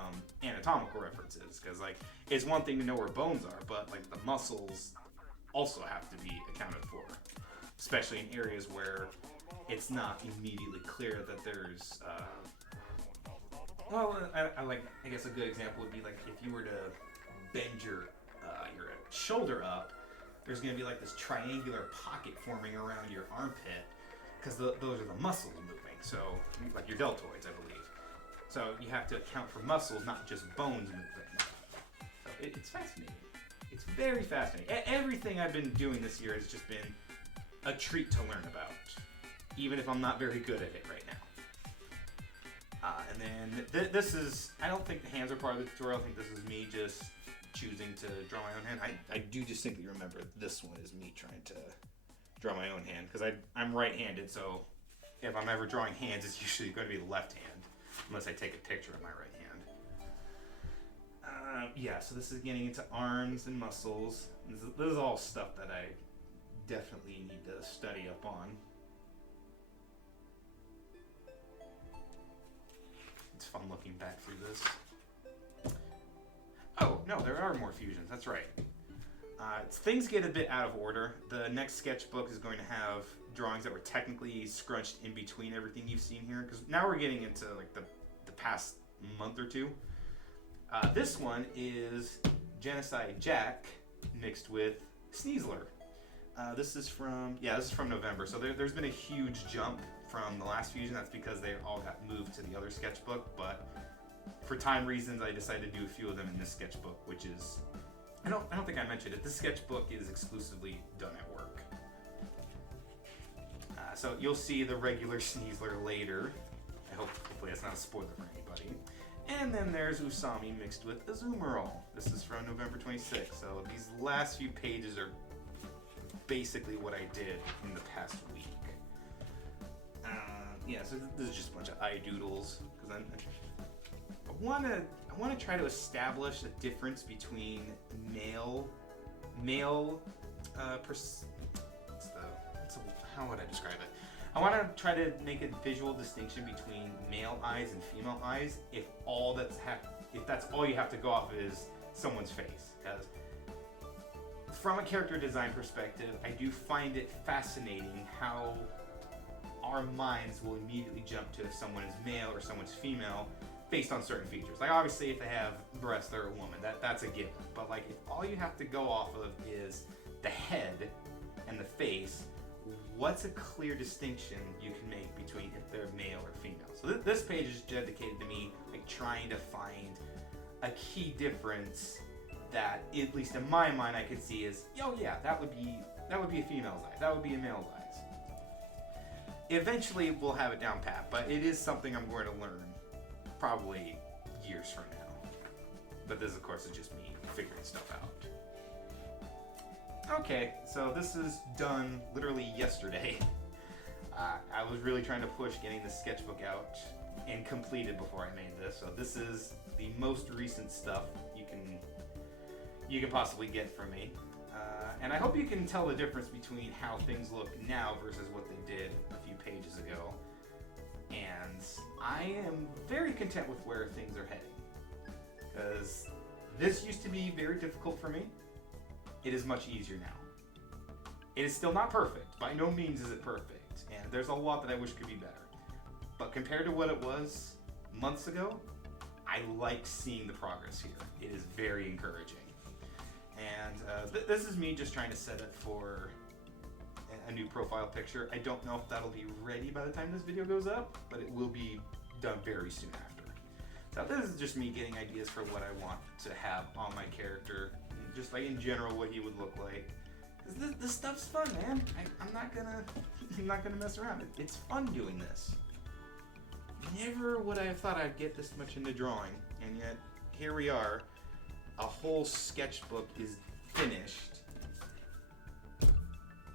anatomical references. Because like it's one thing to know where bones are, but like the muscles also have to be accounted for, especially in areas where it's not immediately clear that there's I guess a good example would be like if you were to bend your shoulder up, there's going to be like this triangular pocket forming around your armpit because those are the muscles moving. So like your deltoids, I believe. So you have to account for muscles, not just bones moving. So it's fascinating. It's very fascinating. Everything I've been doing this year has just been a treat to learn about, even if I'm not very good at it right now. And then this is, I don't think the hands are part of the tutorial. I think this is me just choosing to draw my own hand. I do distinctly remember this one is me trying to draw my own hand, because I'm right-handed, so if I'm ever drawing hands, it's usually going to be the left hand, unless I take a picture of my right hand. Yeah, so this is getting into arms and muscles. This is all stuff that I definitely need to study up on. It's fun looking back through this. Oh, no, there are more fusions. That's right. Things get a bit out of order. The next sketchbook is going to have drawings that were technically scrunched in between everything you've seen here, because now we're getting into like the past month or two. This one is Genocide Jack mixed with Sneasler. This is from November, so there's been a huge jump from the last fusion. That's because they all got moved to the other sketchbook, but for time reasons, I decided to do a few of them in this sketchbook, which is, I don't think I mentioned it, this sketchbook is exclusively done at work. So you'll see the regular Sneasler later. Hopefully that's not a spoiler for anybody. And then there's Usami mixed with Azumarill. This is from November 26th, so these last few pages are basically what I did in the past week. Yeah, so this is just a bunch of eye doodles, because I want to try to establish a difference between how would I describe it? I want to try to make a visual distinction between male eyes and female eyes if that's all you have to go off of is someone's face. Because from a character design perspective, I do find it fascinating how our minds will immediately jump to if someone is male or someone's female based on certain features. Like obviously if they have breasts, they're a woman. That's a given. But like if all you have to go off of is the head and the face, what's a clear distinction you can make between if they're male or female? So this page is dedicated to me like trying to find a key difference that, at least in my mind, I could see is, oh yeah, that would be a female's eyes, that would be a male's eyes. Eventually we'll have it down pat, but it is something I'm going to learn probably years from now. But this, of course, is just me figuring stuff out. Okay, so this is done literally yesterday. I was really trying to push getting this sketchbook out and completed before I made this. So this is the most recent stuff you can possibly get from me. And I hope you can tell the difference between how things look now versus what they did a few pages ago. And I am very content with where things are heading. Because this used to be very difficult for me. It is much easier now. It is still not perfect. By no means is it perfect. And there's a lot that I wish could be better. But compared to what it was months ago, I like seeing the progress here. It is very encouraging. And this is me just trying to set it for a new profile picture. I don't know if that'll be ready by the time this video goes up, but it will be done very soon after. So this is just me getting ideas for what I want to have on my character, just like in general what he would look like. This stuff's fun, man. I'm not gonna mess around. It's fun doing this. Never would I have thought I'd get this much into drawing, and yet here we are. A whole sketchbook is finished.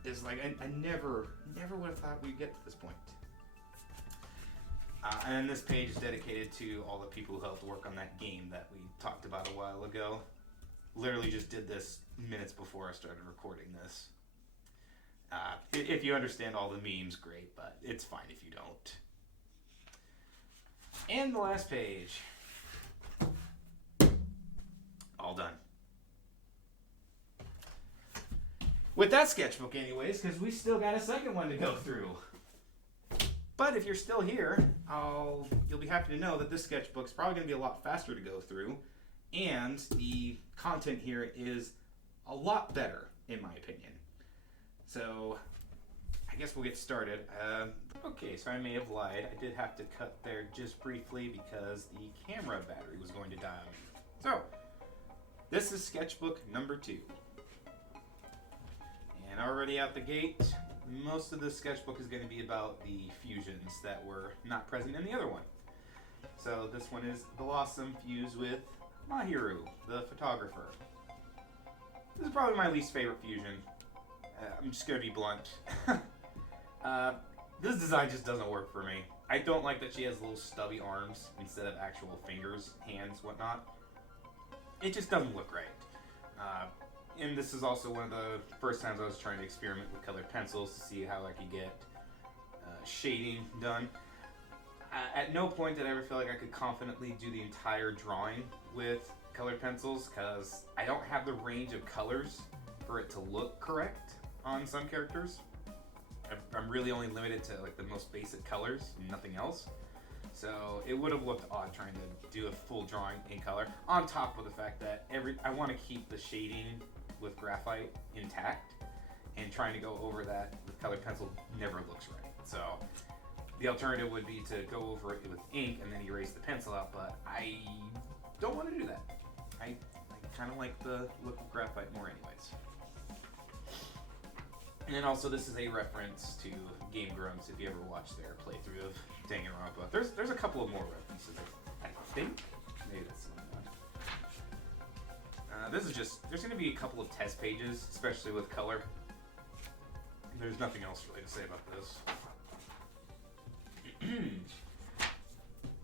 It's like I never would have thought we'd get to this point. And this page is dedicated to all the people who helped work on that game that we talked about a while ago. Literally just did this minutes before I started recording this. If you understand all the memes, great, but it's fine if you don't. And the last page. All done. with that sketchbook anyways, because we still got a second one to go through. But if you're still here, you'll be happy to know that this sketchbook's probably going to be a lot faster to go through, and the content here is a lot better, in my opinion. So, I guess we'll get started. Okay, so I may have lied. I did have to cut there just briefly because the camera battery was going to die on me. So, this is sketchbook number 2. And already out the gate, most of this sketchbook is going to be about the fusions that were not present in the other one. So this one is Blossom fused with Mahiru, the photographer. This is probably my least favorite fusion. I'm just going to be blunt. This design just doesn't work for me. I don't like that she has little stubby arms instead of actual fingers, hands, whatnot. It just doesn't look right. And this is also one of the first times I was trying to experiment with colored pencils to see how I could get shading done. At no point did I ever feel like I could confidently do the entire drawing with colored pencils because I don't have the range of colors for it to look correct on some characters. I'm really only limited to like the most basic colors and nothing else. So it would have looked odd trying to do a full drawing in color, on top of the fact that I want to keep the shading with graphite intact, and trying to go over that with colored pencil never looks right. So the alternative would be to go over it with ink and then erase the pencil out, but I don't want to do that. I kind of like the look of graphite more anyways. And then also this is a reference to Game Grumps if you ever watched their playthrough of Danganronpa. There's a couple of more references, I think. Maybe that's the one. This is just, there's going to be a couple of test pages, especially with color. There's nothing else really to say about this.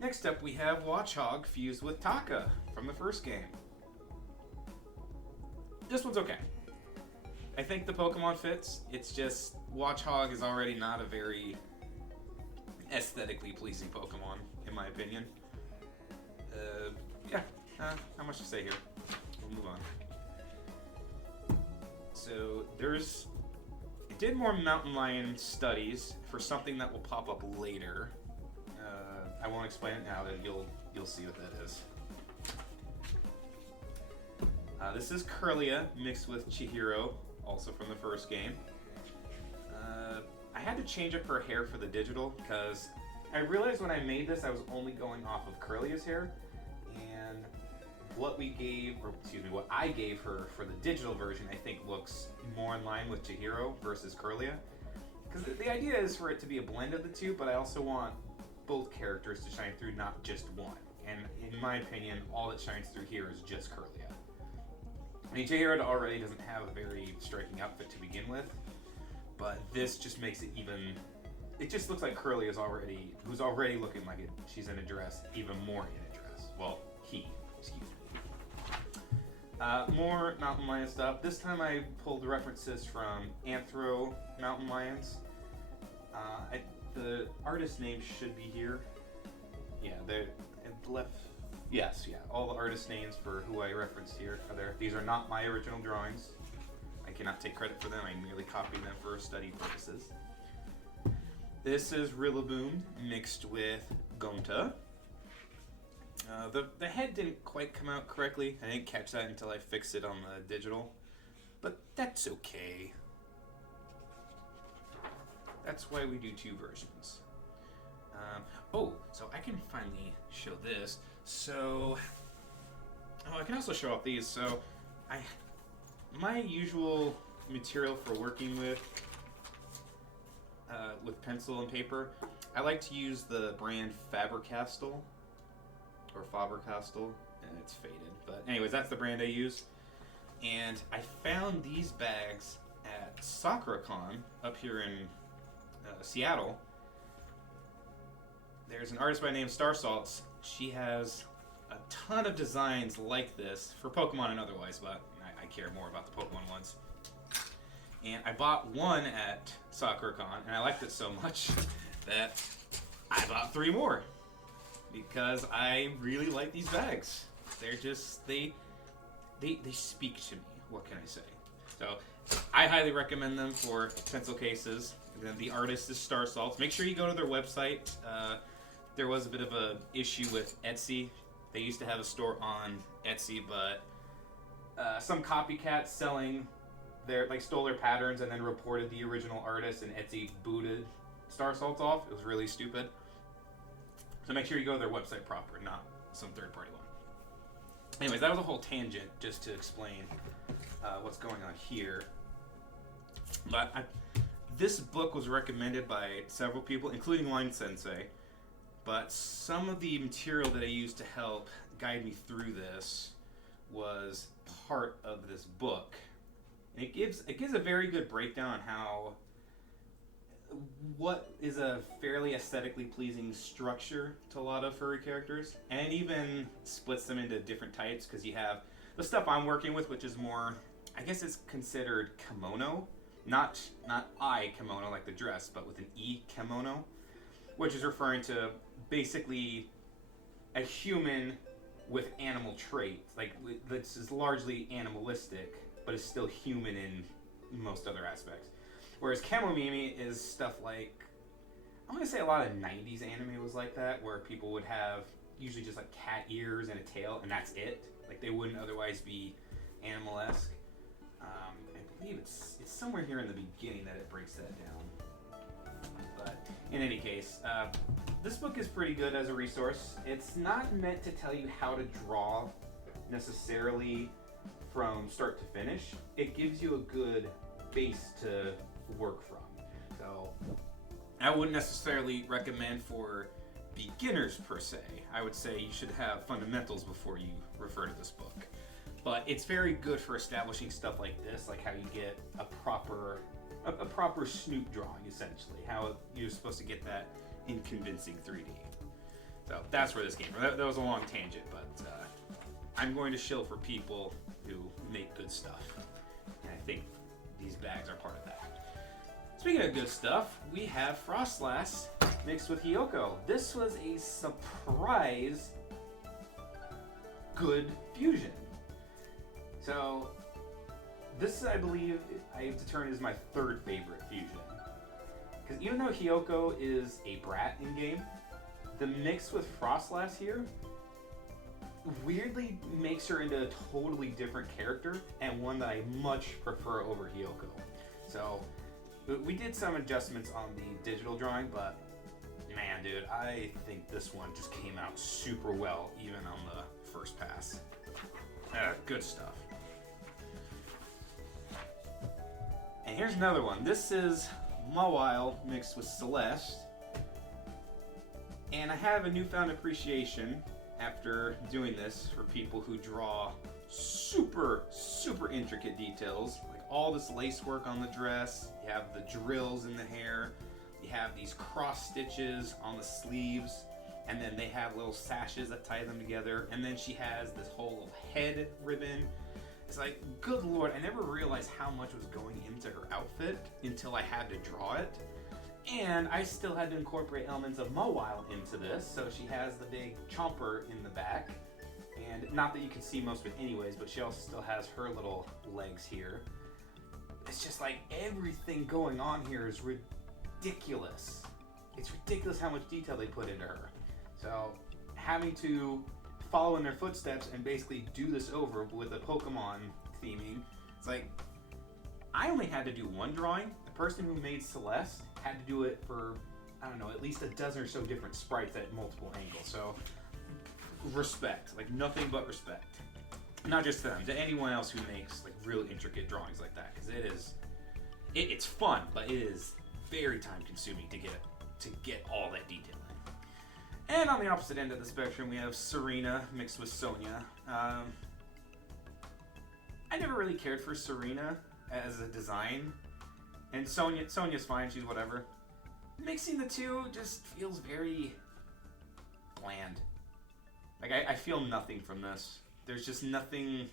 Next up we have Watchog fused with Taka from the first game. This one's okay. I think the Pokemon fits. It's just Watchog is already not a very aesthetically pleasing Pokemon, in my opinion. Not much to say here. We'll move on. So it did more mountain lion studies for something that will pop up later. I won't explain it now. That you'll see what that is. This is Curlia mixed with Chihiro, also from the first game. I had to change up her hair for the digital because I realized when I made this I was only going off of Curlia's hair, and what I gave her for the digital version I think looks more in line with Chihiro versus Curlia. Because the idea is for it to be a blend of the two, but I also want both characters to shine through, not just one. And in my opinion, all that shines through here is just Curlia. I mean, Chihiro already doesn't have a very striking outfit to begin with, but this just makes it even. It just looks like Curly who's already looking like she's in a dress, even more in a dress. Well, excuse me. More mountain lion stuff. This time I pulled references from Anthro mountain lions. The artist name should be here. Yeah, they're left. Yes, yeah. All the artist names for who I referenced here are there. These are not my original drawings. I cannot take credit for them. I merely copied them for study purposes. This is Rillaboom mixed with Gonta. The head didn't quite come out correctly. I didn't catch that until I fixed it on the digital. But that's okay. That's why we do 2 versions. So I can finally show this. So, I can also show off these. So, my usual material for working with pencil and paper, I like to use the brand Faber-Castell, and it's faded. But anyways, that's the brand I use. And I found these bags at SakuraCon up here in Seattle. There's an artist by the name Star Salts. She has a ton of designs like this for Pokemon and otherwise, but I care more about the Pokemon ones. And I bought one at SakuraCon, and I liked it so much that I bought 3 more because I really like these bags. They're just they speak to me. What can I say? So I highly recommend them for pencil cases. The artist is Star Salts. Make sure you go to their website. There was a bit of a issue with Etsy. They used to have a store on Etsy, but some copycats selling stole their patterns and then reported the original artist, and Etsy booted Star Salts off. It was really stupid. So make sure you go to their website proper, not some third-party one. Anyways, that was a whole tangent just to explain what's going on here. But this book was recommended by several people, including Wine Sensei. But some of the material that I used to help guide me through this was part of this book. And it gives a very good breakdown on how what is a fairly aesthetically pleasing structure to a lot of furry characters, and it even splits them into different types, because you have the stuff I'm working with, which is more, I guess it's considered kimono, not kimono like the dress, but with an E, kimono, which is referring to basically a human with animal traits. Like, this is largely animalistic, but is still human in most other aspects. Whereas Kamomimi is stuff like, I'm going to say a lot of 90s anime was like that, where people would have usually just like cat ears and a tail, and that's it. Like, they wouldn't otherwise be animal-esque. I believe it's somewhere here in the beginning that it breaks that down. But in any case, this book is pretty good as a resource. It's not meant to tell you how to draw necessarily from start to finish. It gives you a good base to work from. So I wouldn't necessarily recommend for beginners per se. I would say you should have fundamentals before you refer to this book. But it's very good for establishing stuff like this, like how you get a proper snoot drawing, essentially. How you're supposed to get that in convincing 3D. So that's where this came from. That was a long tangent, but I'm going to shill for people who make good stuff. And I think these bags are part of that. Speaking of good stuff, we have Frostlass mixed with Hiyoko. This was a surprise good fusion. So this, I believe, I have determined is my third favorite fusion. Because even though Hiyoko is a brat in game, the mix with Frostlass here weirdly makes her into a totally different character, and one that I much prefer over Hiyoko. So we did some adjustments on the digital drawing, but man, dude, I think this one just came out super well, even on the first pass. Good stuff. And here's another one. This is Mawile mixed with Celeste. And I have a newfound appreciation after doing this for people who draw super, super intricate details. Like all this lace work on the dress. You have the drills in the hair. You have these cross stitches on the sleeves. And then they have little sashes that tie them together. And then she has this whole little head ribbon. It's like, good lord, I never realized how much was going into her outfit until I had to draw it. And I still had to incorporate elements of Mawile into this, so she has the big chomper in the back. And not that you can see most of it anyways, but she also still has her little legs here. It's just like everything going on here is ridiculous. It's ridiculous how much detail they put into her. So having to follow in their footsteps and basically do this over with a Pokemon theming, it's like, I only had to do one drawing. The person who made Celeste had to do it for, I don't know, at least a dozen or so different sprites at multiple angles. So respect, like nothing but respect. Not just to them, to anyone else who makes like real intricate drawings like that, because it's fun, but it is very time consuming to get all that detail in. And on the opposite end of the spectrum, we have Serena mixed with Sonia. I never really cared for Serena as a design, and Sonia's fine, she's whatever. Mixing the two just feels very bland. Like I feel nothing from this. There's just nothing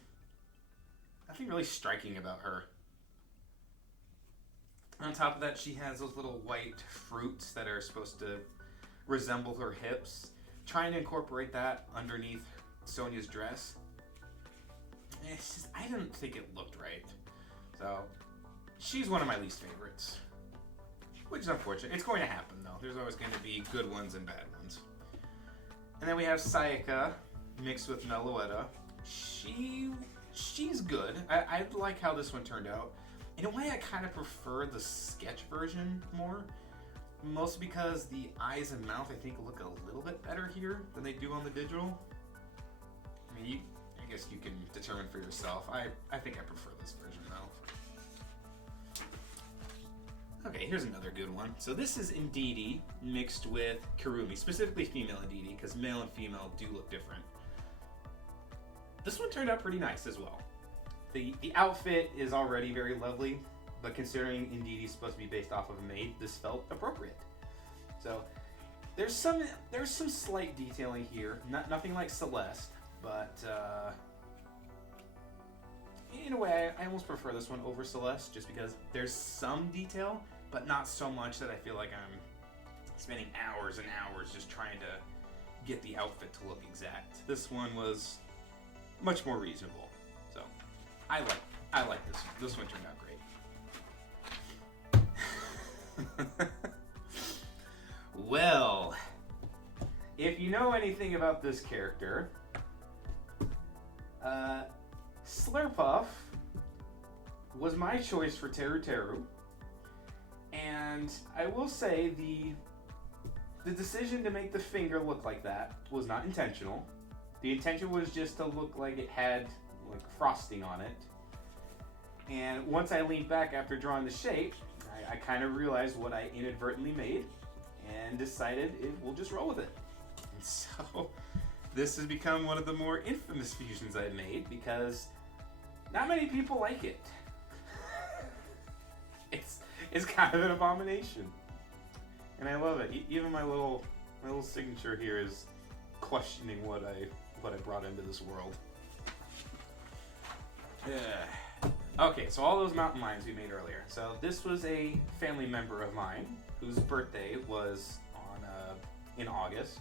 really striking about her. On top of that, she has those little white fruits that are supposed to resemble her hips. Trying to incorporate that underneath Sonia's dress, it's just, I didn't think it looked right. So she's one of my least favorites. Which is unfortunate. It's going to happen, though. There's always going to be good ones and bad ones. And then we have Sayaka mixed with Meloetta. She's good. I like how this one turned out. In a way, I kind of prefer the sketch version more. Mostly because the eyes and mouth, I think, look a little bit better here than they do on the digital. I mean, I guess you can determine for yourself. I think I prefer this version, though. Okay, here's another good one. So this is Ndidi mixed with Kurumi, specifically female Ndidi, because male and female do look different. This one turned out pretty nice as well. The outfit is already very lovely, but considering Ndidi is supposed to be based off of a maid, this felt appropriate. So there's some slight detailing here, nothing like Celeste, but in a way I almost prefer this one over Celeste, just because there's some detail, but not so much that I feel like I'm spending hours and hours just trying to get the outfit to look exact. This one was much more reasonable, so I like this one. This one turned out great. Well, if you know anything about this character, Slurpuff was my choice for Teru Teru, and I will say the decision to make the finger look like that was not intentional. The intention was just to look like it had like frosting on it. And once I leaned back after drawing the shape, I kind of realized what I inadvertently made and decided we'll just roll with it. And so this has become one of the more infamous fusions I've made because not many people like it. It's kind of an abomination. And I love it. Even my little signature here is questioning what I brought into this world. Yeah. Okay, so all those mountain lions we made earlier. So this was a family member of mine whose birthday was in August.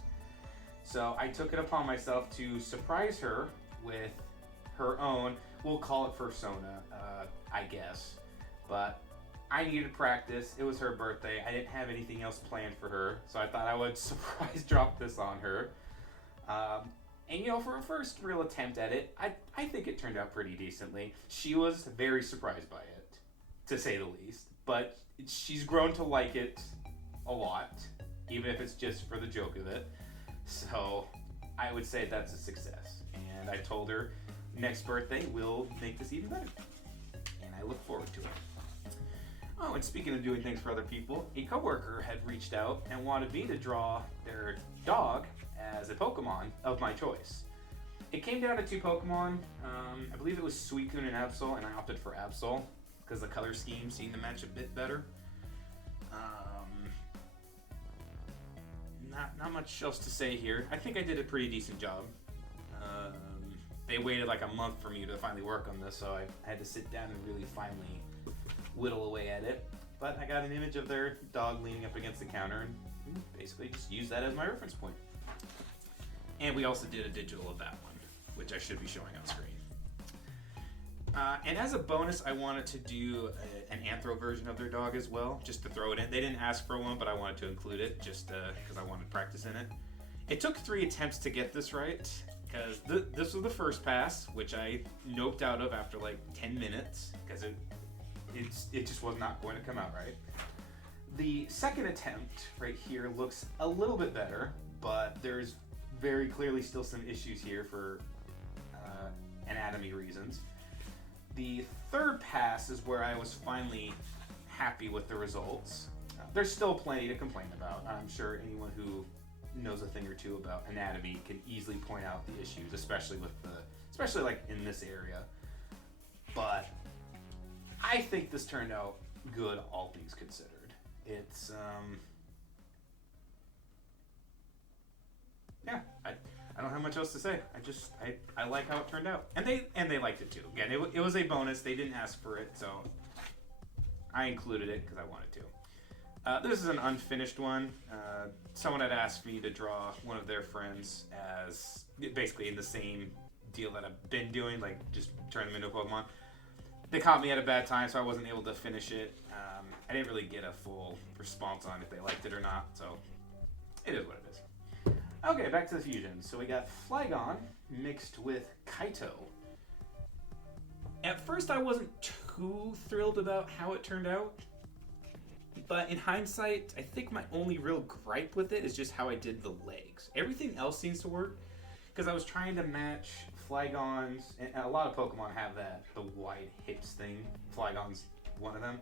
So I took it upon myself to surprise her with her own, we'll call it fursona, I guess. But I needed practice. It was her birthday. I didn't have anything else planned for her, so I thought I would surprise drop this on her. And for a first real attempt at it, I think it turned out pretty decently. She was very surprised by it, to say the least. But she's grown to like it a lot, even if it's just for the joke of it. So I would say that's a success. And I told her next birthday we'll make this even better. And I look forward to it. Oh, and speaking of doing things for other people, a coworker had reached out and wanted me to draw their dog as a Pokemon of my choice. It came down to two Pokemon. I believe it was Suicune and Absol, and I opted for Absol because the color scheme seemed to match a bit better. Not much else to say here. I think I did a pretty decent job. They waited like a month for me to finally work on this, so I had to sit down and really finally whittle away at it. But I got an image of their dog leaning up against the counter and basically just used that as my reference point. And we also did a digital of that one, which I should be showing on screen. And as a bonus, I wanted to do an anthro version of their dog as well, just to throw it in. They didn't ask for one, but I wanted to include it just because I wanted practice in it. It took 3 attempts to get this right, because this was the first pass, which I noped out of after like 10 minutes, because it just was not going to come out right. The second attempt right here looks a little bit better, but there's very clearly still some issues here for anatomy reasons. The third pass is where I was finally happy with the results. There's still plenty to complain about. I'm sure anyone who knows a thing or two about anatomy can easily point out the issues, especially like in this area. But I think this turned out good, all things considered. It's yeah, I don't have much else to say. I like how it turned out, and they liked it too. Again, it was a bonus. They didn't ask for it, so I included it because I wanted to. This is an unfinished one. Someone had asked me to draw one of their friends as basically in the same deal that I've been doing, like just turn them into a Pokemon. they caught me at a bad time, so I wasn't able to finish it. I didn't really get a full response on if they liked it or not, so it is what it is. Okay, back to the fusions. So we got Flygon mixed with Kaito. At first, I wasn't too thrilled about how it turned out. But in hindsight, I think my only real gripe with it is just how I did the legs. Everything else seems to work, because I was trying to match Flygon's, and a lot of Pokemon have that, the wide hips thing. Flygon's one of them.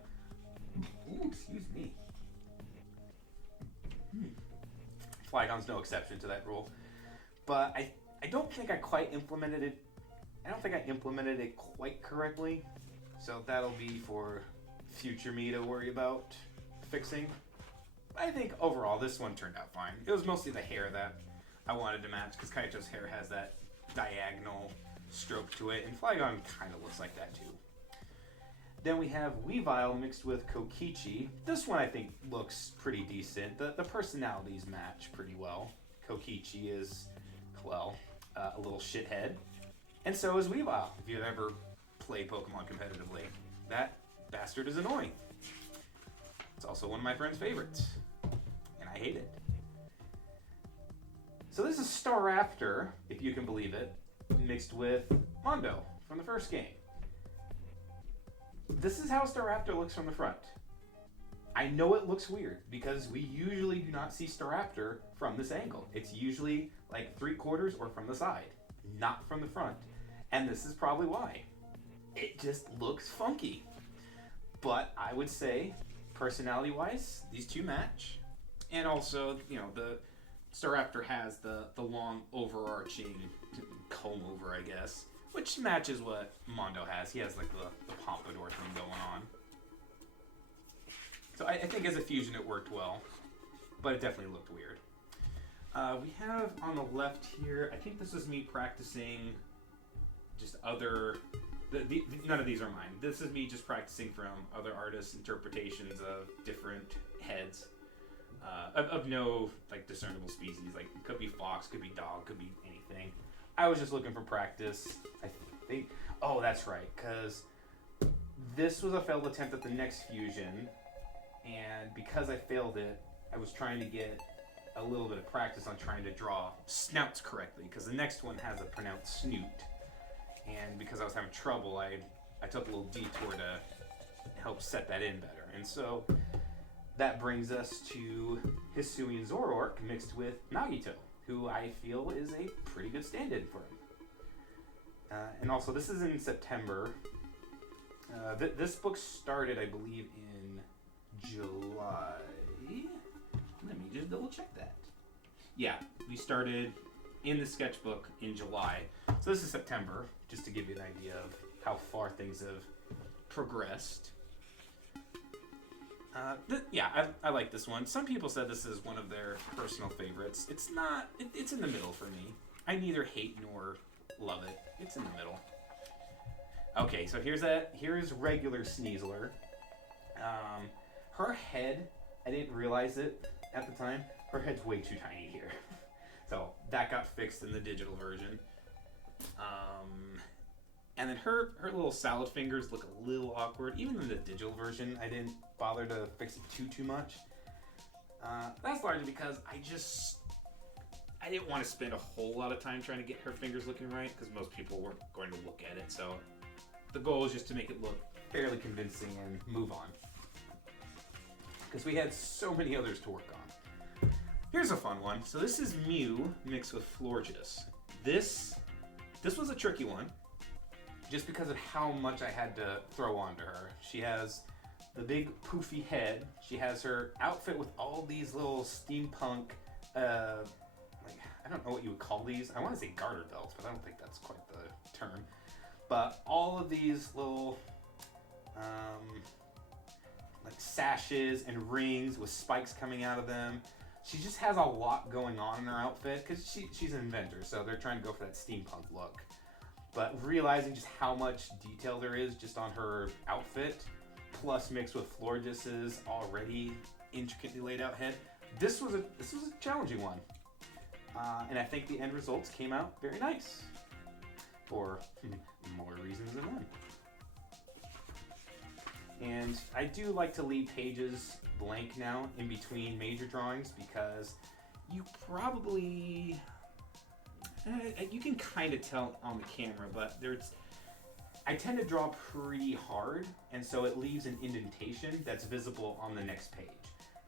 Ooh, excuse me. Flygon's no exception to that rule. But I don't think I quite implemented it. I don't think I implemented it quite correctly. So that'll be for future me to worry about fixing. I think overall this one turned out fine. It was mostly the hair that I wanted to match, because Kaito's hair has that diagonal stroke to it, and Flygon kind of looks like that too. Then we have Weavile mixed with Kokichi. This one I think looks pretty decent. The personalities match pretty well. Kokichi is, well, a little shithead, and so is Weavile, if you've ever played Pokemon competitively. That bastard is annoying. It's also one of my friend's favorites, and I hate it. So this is Staraptor, if you can believe it, mixed with Mondo from the first game. This is how Staraptor looks from the front. I know it looks weird, because we usually do not see Staraptor from this angle. It's usually like 3/4 or from the side, not from the front. And this is probably why. It just looks funky. But I would say, personality-wise, these two match. And also, you know, the Staraptor has the long overarching comb over, I guess, which matches what Mondo has. He has like the pompadour thing going on. So I think as a fusion it worked well, but it definitely looked weird. We have on the left here, I think this is me practicing just other... none of these are mine. This is me just practicing from other artists' interpretations of different heads. Of no like discernible species. Like it could be fox, could be dog, could be anything. I was just looking for practice. I think. Oh, that's right, because this was a failed attempt at the next fusion, and because I failed it, I was trying to get a little bit of practice on trying to draw snouts correctly, because the next one has a pronounced snoot, and because I was having trouble, I took a little detour to help set that in better, and so. That brings us to Hisuian Zoroark mixed with Nagito, who I feel is a pretty good stand-in for him. And also, this is in September. This book started, I believe, in July. Let me just double-check that. Yeah, we started in the sketchbook in July. So this is September, just to give you an idea of how far things have progressed. I like this one. Some people said this is one of their personal favorites. It's not. It's in the middle for me. I neither hate nor love it. It's in the middle. Okay, so here's regular Sneasler. Her head, I didn't realize it at the time. Her head's way too tiny here. So that got fixed in the digital version. And then her little salad fingers look a little awkward. Even in the digital version, I didn't bother to fix it too much. That's largely because I didn't want to spend a whole lot of time trying to get her fingers looking right, because most people weren't going to look at it. So the goal is just to make it look fairly convincing and move on, because we had so many others to work on. Here's a fun one. So this is Mew mixed with Florges. This was a tricky one, just because of how much I had to throw onto her. She has the big poofy head. She has her outfit with all these little steampunk, I don't know what you would call these. I want to say garter belts, but I don't think that's quite the term. But all of these little, like sashes and rings with spikes coming out of them. She just has a lot going on in her outfit, because she's an inventor, so they're trying to go for that steampunk look. But realizing just how much detail there is just on her outfit, plus mixed with Florges's already intricately laid out head, this was a challenging one. And I think the end results came out very nice, for more reasons than one. And I do like to leave pages blank now in between major drawings because you probably, you can kind of tell on the camera, but I tend to draw pretty hard, and so it leaves an indentation that's visible on the next page.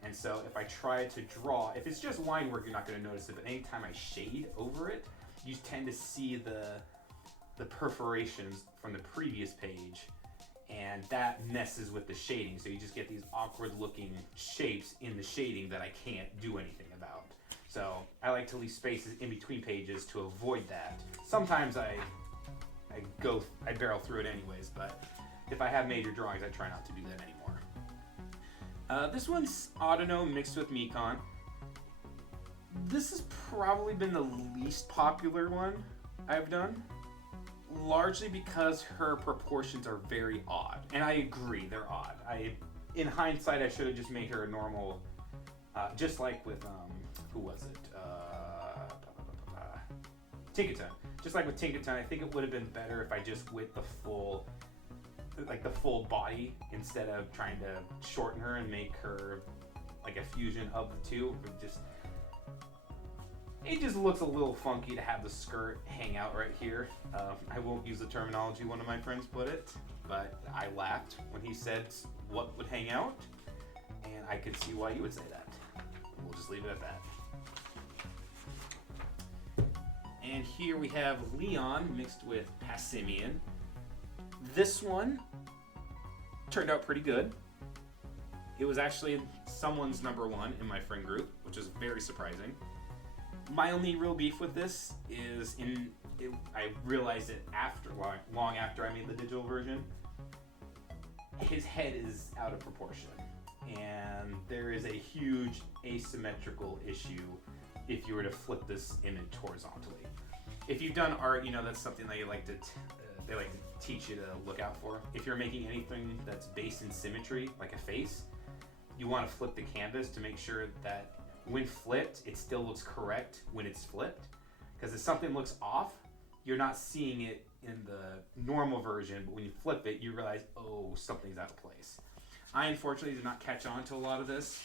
And so if I try to draw, if it's just line work, you're not going to notice it, but anytime I shade over it, you tend to see the perforations from the previous page, and that messes with the shading. So you just get these awkward looking shapes in the shading that I can't do anything about. So I like to leave spaces in between pages to avoid that. Sometimes I barrel through it anyways, but if I have major drawings, I try not to do that anymore. This one's Autono mixed with Mecon. This has probably been the least popular one I've done, largely because her proportions are very odd. And I agree, they're odd. In hindsight, I should have just made her a normal, just like with, who was it? Tinkaton. Just like with Tinkaton, I think it would have been better if I just went the full body instead of trying to shorten her and make her like a fusion of the two. It just looks a little funky to have the skirt hang out right here. I won't use the terminology one of my friends put it, but I laughed when he said what would hang out, and I could see why you would say that. We'll just leave it at that. And here we have Leon mixed with Passimian. This one turned out pretty good. It was actually someone's #1 in my friend group, which is very surprising. My only real beef with this is I realized it long after I made the digital version. His head is out of proportion, and there is a huge asymmetrical issue if you were to flip this image horizontally. If you've done art, you know that's something that they like to teach you to look out for. If you're making anything that's based in symmetry, like a face, you want to flip the canvas to make sure that when flipped, it still looks correct when it's flipped. Because if something looks off, you're not seeing it in the normal version, but when you flip it, you realize, oh, something's out of place. I unfortunately did not catch on to a lot of this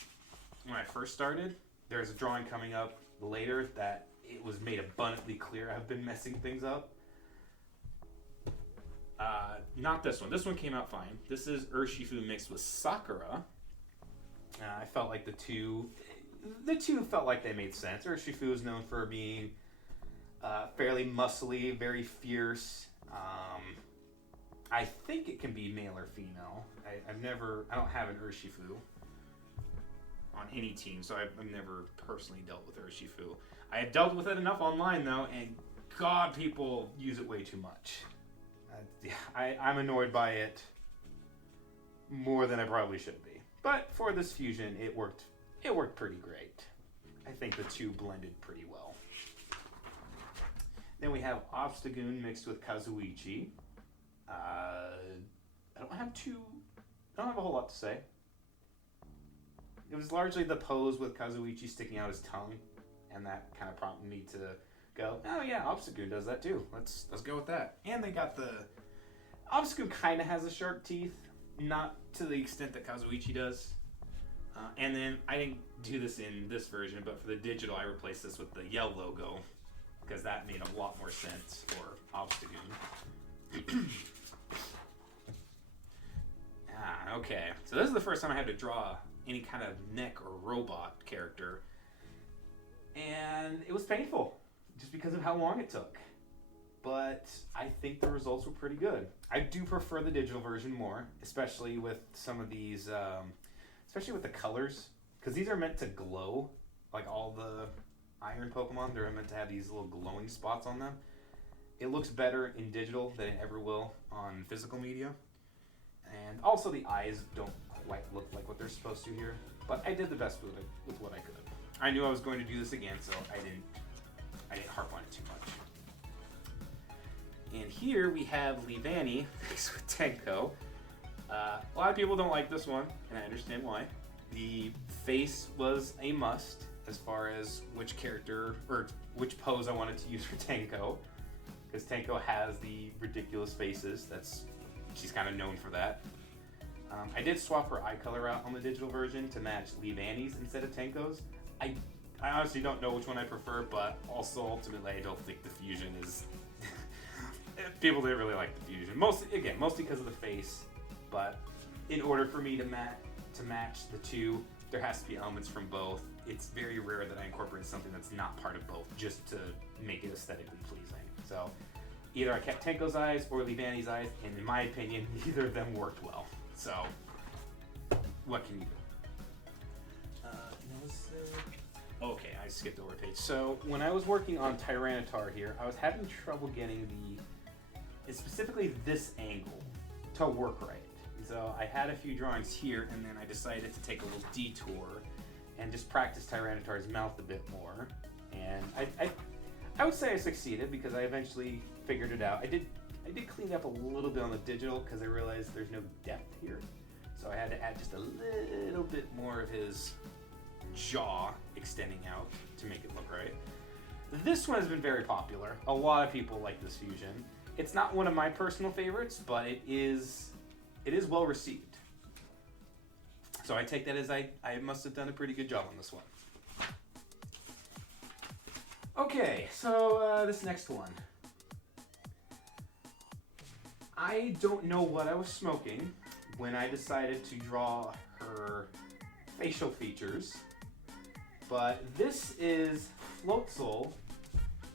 when I first started. There's a drawing coming up later that it was made abundantly clear I've been messing things up. Not this one. This one came out fine. This is Urshifu mixed with Sakura. I felt like the two felt like they made sense. Urshifu is known for being fairly muscly, very fierce. I think it can be male or female. I don't have an Urshifu on any team, so I've never personally dealt with Urshifu. I have dealt with it enough online though, and God, people use it way too much. I'm annoyed by it more than I probably should be. But for this fusion, it worked pretty great. I think the two blended pretty well. Then we have Obstagoon mixed with Kazuichi. I don't have a whole lot to say. It was largely the pose with Kazuichi sticking out his tongue, and that kind of prompted me to go, oh yeah, Obstagoon does that too. Let's go with that. And they got Obstagoon kind of has the shark teeth, not to the extent that Kazuichi does. And then I didn't do this in this version, but for the digital, I replaced this with the Yell logo because that made a lot more sense for Obstagoon. Okay. So this is the first time I had to draw any kind of neck or robot character, and it was painful just because of how long it took. But I think the results were pretty good. I do prefer the digital version more, especially with some of these, especially with the colors, because these are meant to glow, like all the iron Pokemon. They're meant to have these little glowing spots on them. It looks better in digital than it ever will on physical media. And also the eyes don't quite look like what they're supposed to here. But I did the best with it, with what I could. I knew I was going to do this again, so I didn't harp on it too much. And here we have Leavanny mixed with Tenko. A lot of people don't like this one, and I understand why. The face was a must as far as which character or which pose I wanted to use for Tenko, because Tenko has the ridiculous faces. She's kind of known for that. I did swap her eye color out on the digital version to match Leavanny's instead of Tenko's. I honestly don't know which one I prefer, but also ultimately I don't think the fusion is... People didn't really like the fusion. Mostly because of the face, but in order for me to match the two, there has to be elements from both. It's very rare that I incorporate something that's not part of both just to make it aesthetically pleasing. So either I kept Tenko's eyes or Leavanny's eyes, and in my opinion, neither of them worked well. So, what can you do? Okay, I skipped over a page. So, when I was working on Tyranitar here, I was having trouble getting specifically this angle to work right. So, I had a few drawings here, and then I decided to take a little detour and just practice Tyranitar's mouth a bit more. And I would say I succeeded because I eventually figured it out. I did clean up a little bit on the digital because I realized there's no depth here. So I had to add just a little bit more of his jaw extending out to make it look right. This one has been very popular. A lot of people like this fusion. It's not one of my personal favorites, but it is well received. So I take that as I must have done a pretty good job on this one. Okay, so this next one. I don't know what I was smoking when I decided to draw her facial features, but this is Floatzel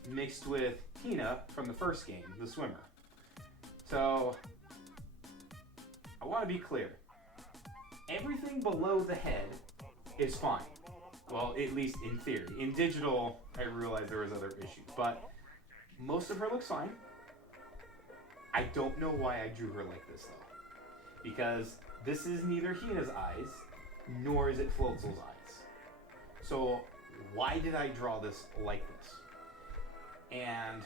mixed with Hina from the first game, the swimmer. So, I want to be clear. Everything below the head is fine. Well, at least in theory. In digital, I realized there was other issues, but most of her looks fine. I don't know why I drew her like this though, because this is neither Hina's eyes, nor is it Floatzel's eyes. So why did I draw this like this? And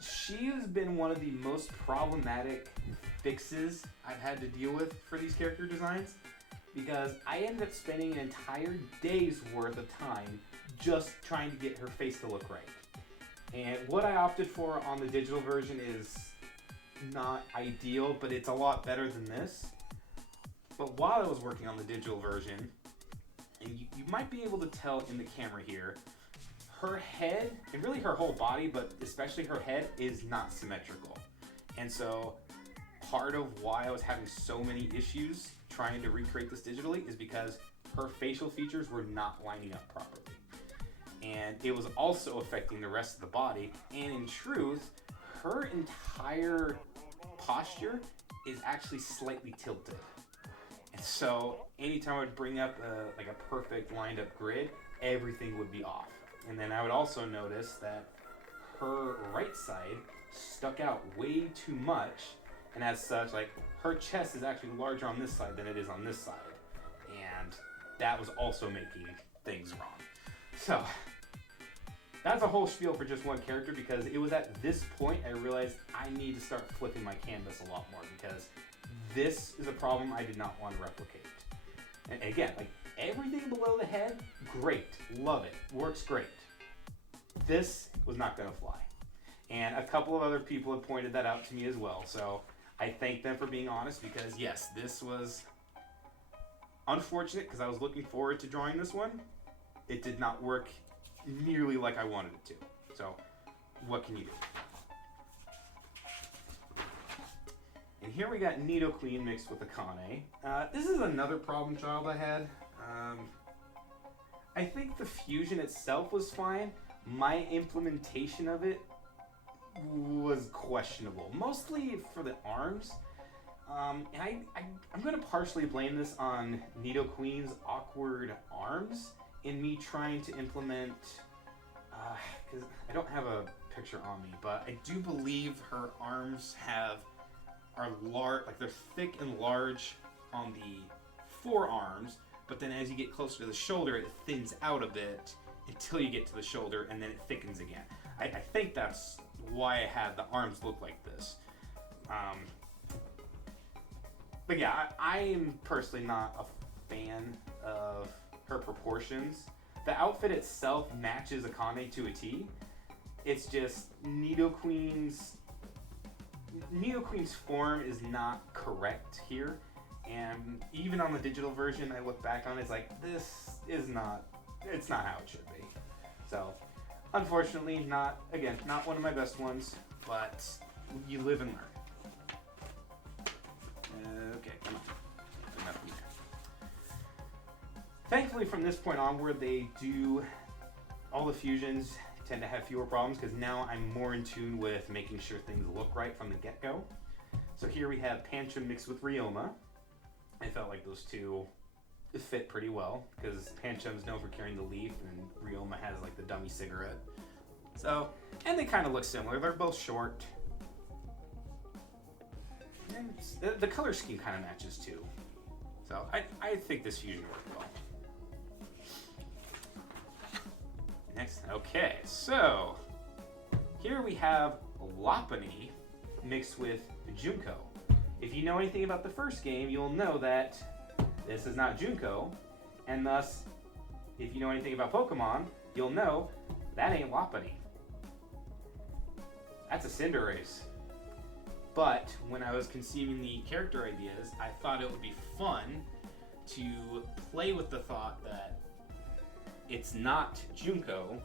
she has been one of the most problematic fixes I've had to deal with for these character designs, because I ended up spending an entire day's worth of time just trying to get her face to look right. And what I opted for on the digital version is not ideal, but it's a lot better than this. But while I was working on the digital version, and you might be able to tell in the camera here, her head, and really her whole body, but especially her head, is not symmetrical. And so part of why I was having so many issues trying to recreate this digitally is because her facial features were not lining up properly. And it was also affecting the rest of the body. And in truth, her entire posture is actually slightly tilted. And so anytime I would bring up like a perfect lined up grid, everything would be off. And then I would also notice that her right side stuck out way too much. And as such, like, her chest is actually larger on this side than it is on this side. And that was also making things wrong. So that's a whole spiel for just one character, because it was at this point I realized I need to start flipping my canvas a lot more, because this is a problem I did not want to replicate. And again, like, everything below the head, great, love it, works great. This was not going to fly. And a couple of other people have pointed that out to me as well, so I thank them for being honest, because yes, this was unfortunate because I was looking forward to drawing this one. It did not work nearly like I wanted it to. So, what can you do? And here we got Nidoqueen mixed with Akane. This is another problem child I had. I think the fusion itself was fine. My implementation of it was questionable, mostly for the arms. And I'm going to partially blame this on Nidoqueen's awkward arms in me trying to implement, because I don't have a picture on me, but I do believe her arms are large, like they're thick and large on the forearms, but then as you get closer to the shoulder, it thins out a bit until you get to the shoulder, and then it thickens again. I think that's why I had the arms look like this. But yeah, I am personally not a fan of her proportions. The outfit itself matches Akane to a T. It's just Nidoqueen's form is not correct here. And even on the digital version, I look back on it, it's like, it's not how it should be. So, unfortunately, not one of my best ones, but you live and learn. Okay, come on. Enough here. Thankfully, from this point onward, all the fusions tend to have fewer problems because now I'm more in tune with making sure things look right from the get-go. So here we have Pancham mixed with Ryoma. I felt like those two fit pretty well because Pancham's known for carrying the leaf and Ryoma has like the dummy cigarette. So, and they kind of look similar. They're both short. And the color scheme kind of matches too. So I think this fusion worked well. Next, okay, so here we have Lopunny mixed with Junko. If you know anything about the first game, you'll know that this is not Junko, and thus, if you know anything about Pokemon, you'll know that ain't Lopunny. That's a Cinderace. But when I was conceiving the character ideas, I thought it would be fun to play with the thought that it's not Junko,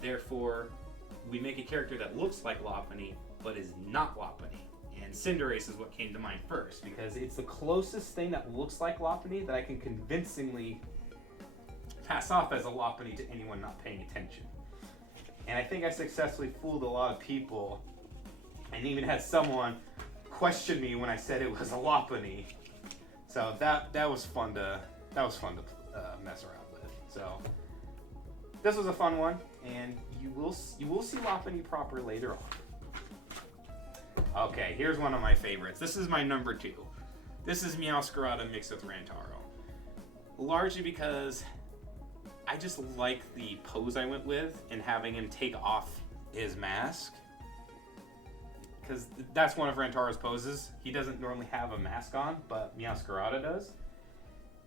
therefore we make a character that looks like Lopunny, but is not Lopunny. And Cinderace is what came to mind first, because it's the closest thing that looks like Lopunny that I can convincingly pass off as a Lopunny to anyone not paying attention. And I think I successfully fooled a lot of people, and even had someone question me when I said it was a Lopunny. So that was fun to mess around with. So this was a fun one, and you will see Lopunny proper later on. Okay, here's one of my favorites. This is my number 2. This is Meowscarada mixed with Rantaro. Largely because I just like the pose I went with in having him take off his mask. Because that's one of Rantaro's poses. He doesn't normally have a mask on, but Meowscarada does.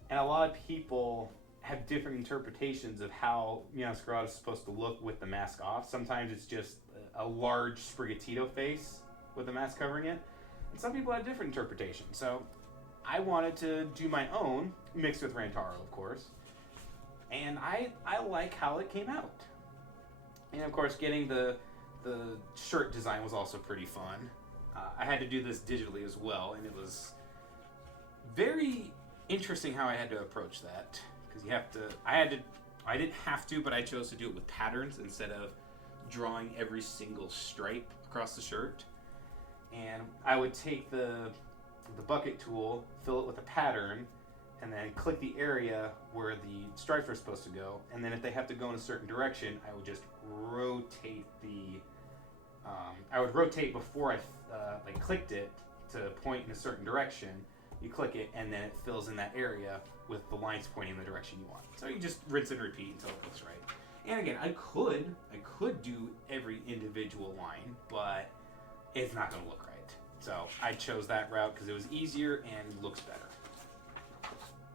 And a lot of people have different interpretations of how Meowscarada is supposed to look with the mask off. Sometimes it's just a large Sprigatito face with the mask covering it. And some people have different interpretations. So I wanted to do my own, mixed with Rantaro, of course. And I like how it came out. And of course, getting the shirt design was also pretty fun. I had to do this digitally as well, and it was very interesting how I had to approach that. Because I didn't have to, but I chose to do it with patterns instead of drawing every single stripe across the shirt. And I would take the bucket tool, fill it with a pattern, and then click the area where the stripes are supposed to go. And then if they have to go in a certain direction, I would just rotate I would rotate before I clicked it to point in a certain direction. You click it, and then it fills in that area with the lines pointing in the direction you want. So you just rinse and repeat until it looks right. And again, I could do every individual line, but it's not going to look right. So I chose that route because it was easier and looks better.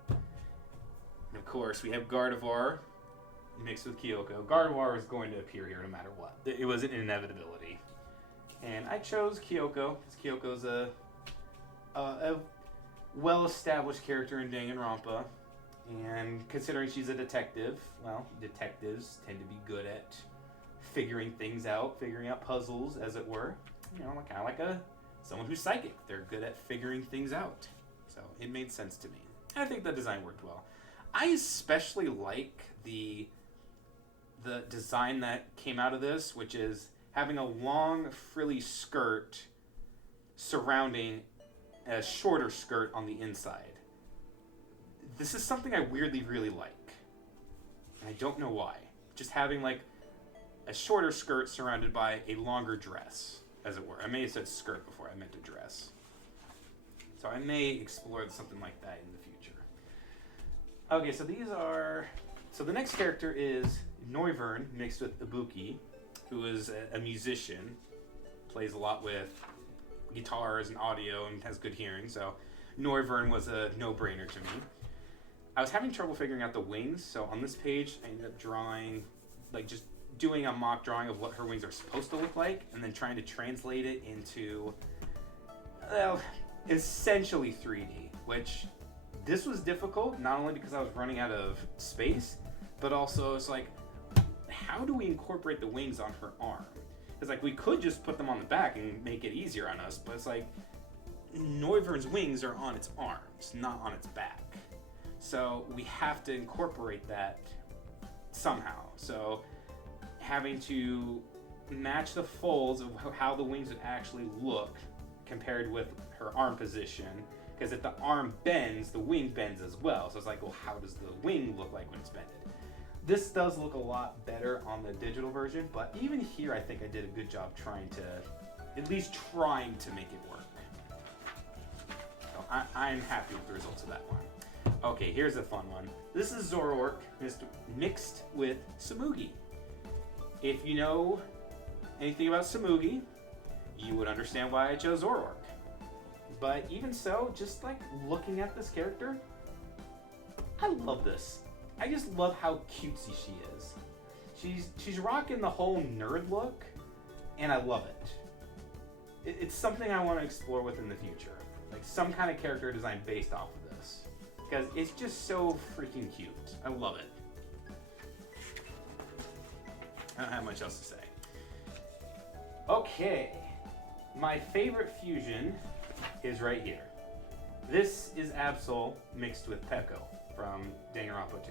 And of course, we have Gardevoir mixed with Kyoko. Gardevoir is going to appear here no matter what. It was an inevitability. And I chose Kyoko because Kyoko's a well-established character in Danganronpa. And considering she's a detective, well, detectives tend to be good at figuring things out, figuring out puzzles, as it were. You know, kind of like someone who's psychic. They're good at figuring things out. So it made sense to me. And I think the design worked well. I especially like the design that came out of this, which is having a long frilly skirt surrounding a shorter skirt on the inside. This is something I weirdly really like. And I don't know why. Just having like a shorter skirt surrounded by a longer dress, as it were. I may have said skirt before, I meant a dress. So I may explore something like that in the future. Okay, so the next character is Noivern mixed with Ibuki, who is a musician, plays a lot with guitars and audio and has good hearing, so Noivern was a no-brainer to me. I was having trouble figuring out the wings, so on this page I ended up drawing, just doing a mock drawing of what her wings are supposed to look like, and then trying to translate it into, essentially 3D, which This was difficult, not only because I was running out of space, but also it's like, how do we incorporate the wings on her arm? It's like, we could just put them on the back and make it easier on us, but it's like, Noivern's wings are on its arms, not on its back. So we have to incorporate that somehow. So having to match the folds of how the wings would actually look compared with her arm position, because if the arm bends, the wing bends as well. So it's like, well, how does the wing look like when it's bended? This does look a lot better on the digital version, but even here I think I did a good job at least trying to make it work. So I'm happy with the results of that one. Okay, here's a fun one. This is Zoroark mixed with Samugi. If you know anything about Samugi, you would understand why I chose Zoroark. But even so, just like looking at this character, I love this. I just love how cutesy she is. She's rocking the whole nerd look, and I love it. It's something I want to explore with in the future. Like some kind of character design based off of this. Because it's just so freaking cute. I love it. I don't have much else to say. Okay. My favorite fusion is right here. This is Absol mixed with Peko from Danganronpa 2.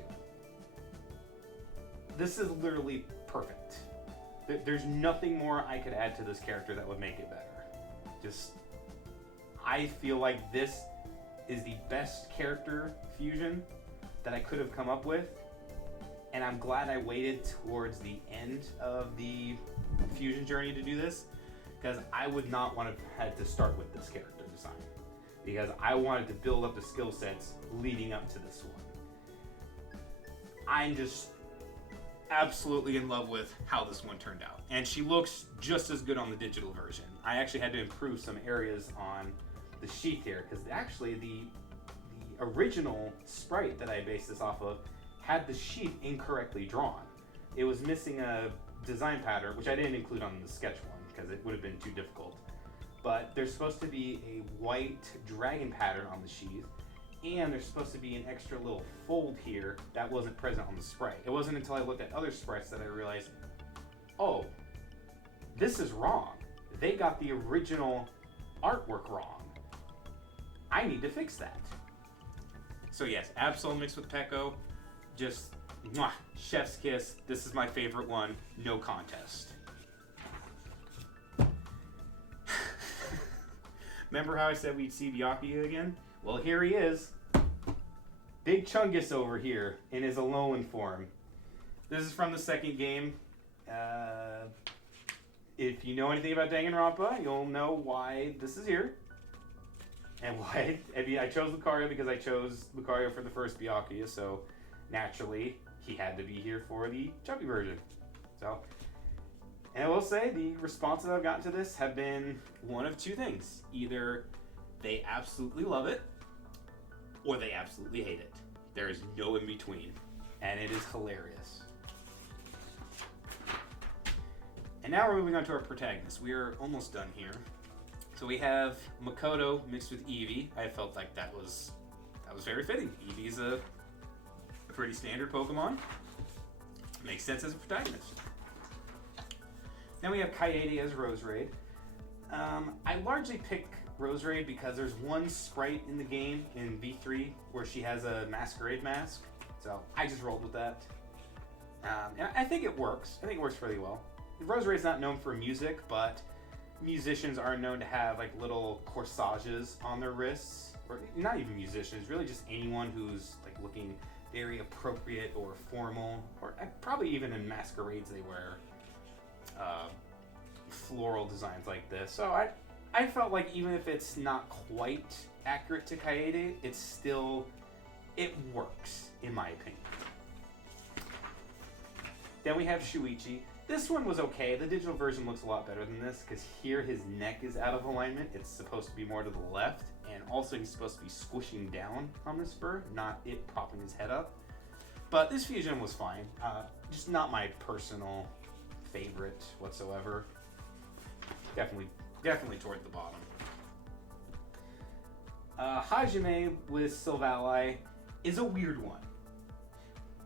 This is literally perfect. There's nothing more I could add to this character that would make it better. I feel like this is the best character fusion that I could have come up with, and I'm glad I waited towards the end of the fusion journey to do this, because I would not want to have had to start with this character design, because I wanted to build up the skill sets leading up to this one. I'm just absolutely in love with how this one turned out, and she looks just as good on the digital version. I actually had to improve some areas on the sheath here, because actually the original sprite that I based this off of had the sheath incorrectly drawn. It was missing a design pattern, which I didn't include on the sketch one because it would have been too difficult. But there's supposed to be a white dragon pattern on the sheath, and there's supposed to be an extra little fold here that wasn't present on the sprite. It wasn't until I looked at other sprites that I realized, oh, this is wrong. They got the original artwork wrong. I need to fix that. So yes, Absol mixed with Peko, just mwah, chef's kiss. This is my favorite one, no contest. Remember how I said we'd see Byakuya again? Well, here he is. Big Chungus over here in his Alolan form. This is from the second game. If you know anything about Danganronpa, you'll know why this is here. And why, I chose Lucario because I chose Lucario for the first Byakuya, so naturally he had to be here for the chubby version. So, and I will say the responses I've gotten to this have been one of two things. Either they absolutely love it, or they absolutely hate it. There is no in between, and it is hilarious. And now we're moving on to our protagonist. We are almost done here. So we have Makoto mixed with Eevee. I felt like that was very fitting. Eevee's a pretty standard Pokemon. Makes sense as a protagonist. Then we have Kaede as Roserade. I largely pick Roserade because there's one sprite in the game in V3 where she has a masquerade mask. So I just rolled with that. And I think it works. I think it works really well. Roserade's not known for music, but musicians are known to have like little corsages on their wrists, or not even musicians, really just anyone who's like looking very appropriate or formal, or probably even in masquerades they wear floral designs like this. So I felt like even if it's not quite accurate to Kaede, it works in my opinion. Then we have Shuichi. This one was okay. The digital version looks a lot better than this because here his neck is out of alignment. It's supposed to be more to the left, and also he's supposed to be squishing down on his fur, not it propping his head up. But this fusion was fine. Just not my personal favorite whatsoever. Definitely toward the bottom. Hajime with Sylvali is a weird one,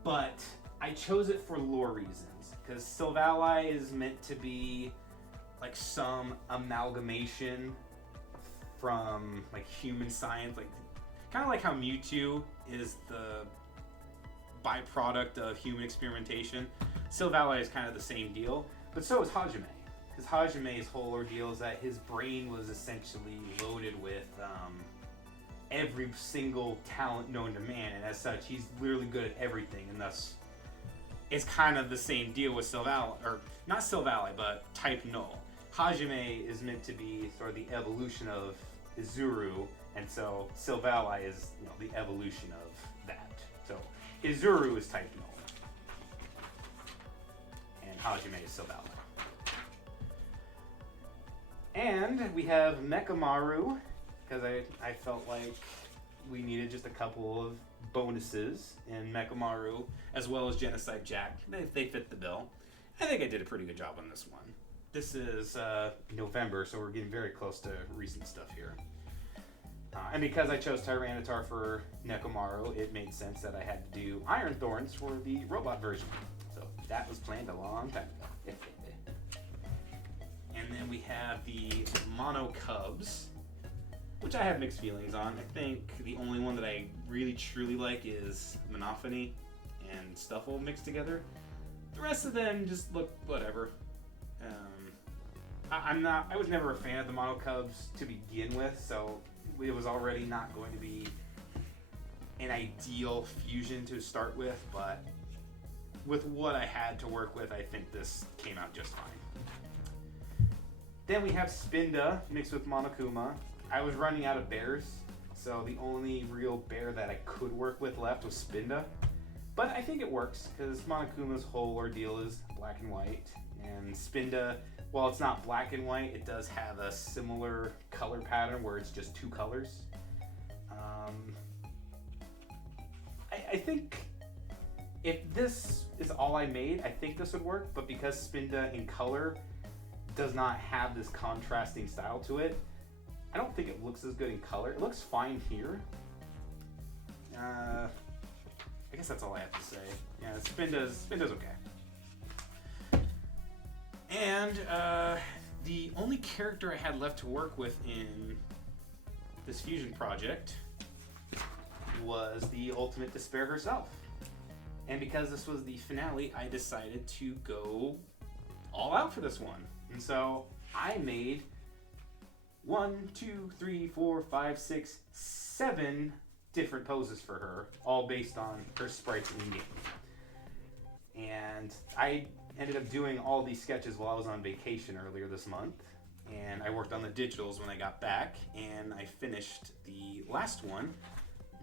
but I chose it for lore reasons, because Sylvali is meant to be like some amalgamation from like human science, like kind of like how Mewtwo is the byproduct of human experimentation. Sylvali is kind of the same deal, but so is Hajime. Because Hajime's whole ordeal is that his brain was essentially loaded with every single talent known to man, and as such, he's literally good at everything, and thus, it's kind of the same deal with Sylvali, or not Sylvali, but type Null. Hajime is meant to be sort of the evolution of Izuru, and so Sylvali is, you know, the evolution of that. So Izuru is type Null, and Hajime is Sylvali. And we have Mechamaru, because I felt like we needed just a couple of bonuses in Mechamaru, as well as Genocide Jack. They fit the bill. I think I did a pretty good job on this one. This is November, so we're getting very close to recent stuff here. And because I chose Tyranitar for Mechamaru, it made sense that I had to do Iron Thorns for the robot version. So that was planned a long time ago. And then we have the Mono Cubs, which I have mixed feelings on. I think the only one that I really truly like is Monophony and Stuffle mixed together. The rest of them just look whatever. I was never a fan of the Mono Cubs to begin with, so it was already not going to be an ideal fusion to start with, but with what I had to work with, I think this came out just fine. Then we have Spinda mixed with Monokuma. I was running out of bears, so the only real bear that I could work with left was Spinda. But I think it works, because Monokuma's whole ordeal is black and white, and Spinda, while it's not black and white, it does have a similar color pattern where it's just two colors. I think if this is all I made, I think this would work, but because Spinda in color does not have this contrasting style to it, I don't think it looks as good in color. It looks fine here. I guess that's all I have to say. Yeah, Spinda's okay. And the only character I had left to work with in this fusion project was the Ultimate Despair herself. And because this was the finale, I decided to go all out for this one. And so I made 7 different poses for her, all based on her sprites in the game. And I ended up doing all these sketches while I was on vacation earlier this month, and I worked on the digitals when I got back, and I finished the last one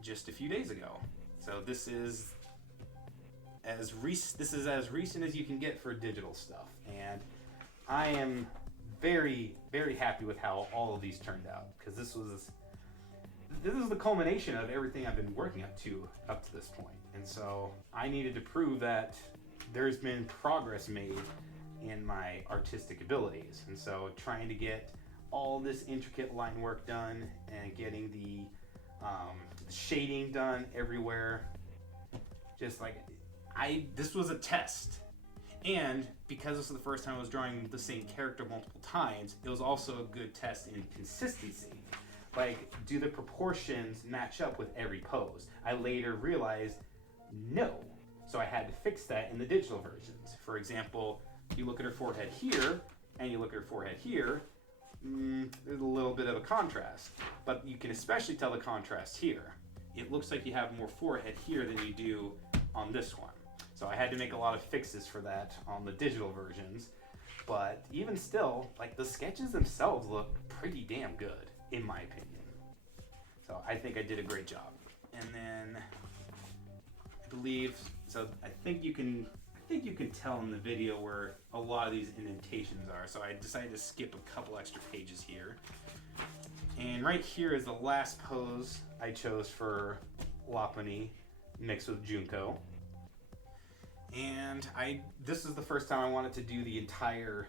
just a few days ago. So this is as recent as you can get for digital stuff, and I am very, very happy with how all of these turned out, because this is the culmination of everything I've been working up to this point. And so I needed to prove that there's been progress made in my artistic abilities. And so trying to get all this intricate line work done and getting the shading done everywhere, just like this was a test. And because this was the first time I was drawing the same character multiple times, it was also a good test in consistency. Like, do the proportions match up with every pose? I later realized no. So I had to fix that in the digital versions. For example, you look at her forehead here, and you look at her forehead here, there's a little bit of a contrast. But you can especially tell the contrast here. It looks like you have more forehead here than you do on this one. So I had to make a lot of fixes for that on the digital versions. But even still, like, the sketches themselves look pretty damn good, in my opinion. So I think I did a great job. And then I think you can tell in the video where a lot of these indentations are. So I decided to skip a couple extra pages here. And right here is the last pose I chose for Lopunny mixed with Junko. And this is the first time I wanted to do the entire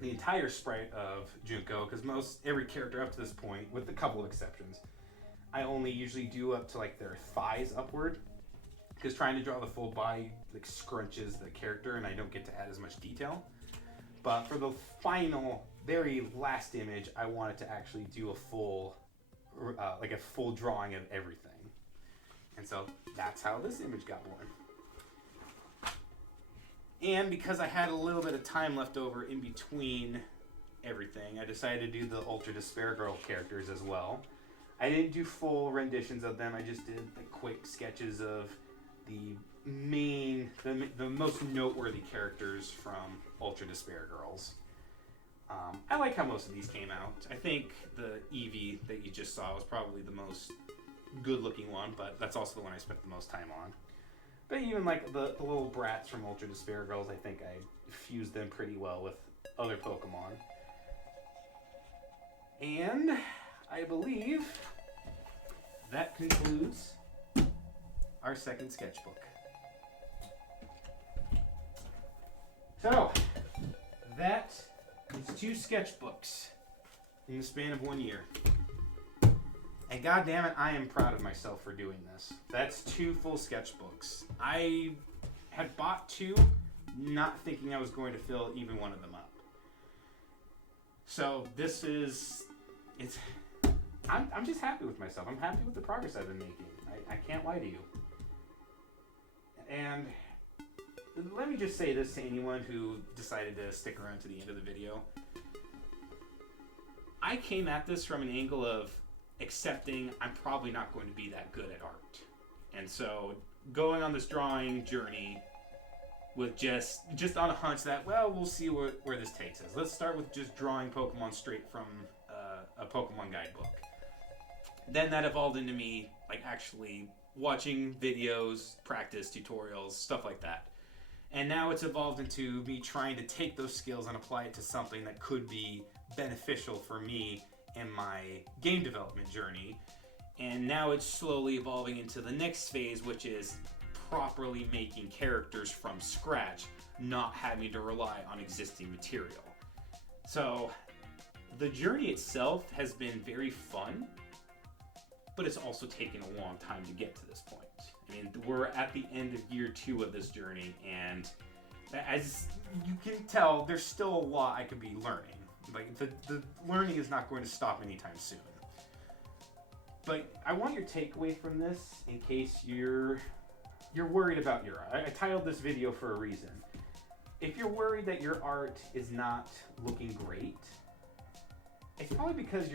the entire sprite of Junko, because every character up to this point, with a couple of exceptions, I only usually do up to like their thighs upward, because trying to draw the full body like scrunches the character and I don't get to add as much detail. But for the final, very last image, I wanted to actually do a full drawing of everything. And so that's how this image got born. And because I had a little bit of time left over in between everything, I decided to do the Ultra Despair Girl characters as well. I didn't do full renditions of them, I just did like quick sketches of the most noteworthy characters from Ultra Despair Girls. I like how most of these came out. I think the Eevee that you just saw was probably the most good looking one, but that's also the one I spent the most time on. But even like the little brats from Ultra Despair Girls, I think I fused them pretty well with other Pokemon. And I believe that concludes our second sketchbook. So, that is 2 sketchbooks in the span of 1 year. And god damn it, I am proud of myself for doing this. That's 2 full sketchbooks. I had bought 2, not thinking I was going to fill even one of them up. So I'm just happy with myself. I'm happy with the progress I've been making. I can't lie to you. And let me just say this to anyone who decided to stick around to the end of the video. I came at this from an angle of accepting I'm probably not going to be that good at art. And so going on this drawing journey with just on a hunch that, well, we'll see where this takes us. Let's start with just drawing Pokemon straight from a Pokemon guidebook. Then that evolved into me like actually watching videos, practice, tutorials, stuff like that. And now it's evolved into me trying to take those skills and apply it to something that could be beneficial for me in my game development journey. And now it's slowly evolving into the next phase, which is properly making characters from scratch, not having to rely on existing material. So the journey itself has been very fun, but it's also taken a long time to get to this point. I mean, we're at the end of year 2 of this journey, and as you can tell, there's still a lot I could be learning. Like, the learning is not going to stop anytime soon. But I want your takeaway from this in case you're worried about your art. I titled this video for a reason. If you're worried that your art is not looking great, it's probably because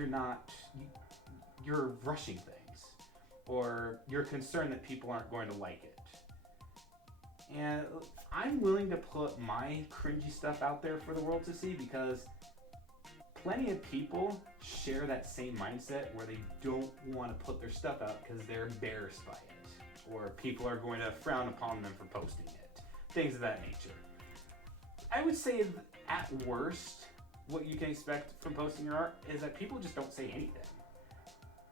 you're rushing things, or you're concerned that people aren't going to like it. And I'm willing to put my cringy stuff out there for the world to see, because plenty of people share that same mindset where they don't want to put their stuff out because they're embarrassed by it, or people are going to frown upon them for posting it, things of that nature. I would say at worst, what you can expect from posting your art is that people just don't say anything.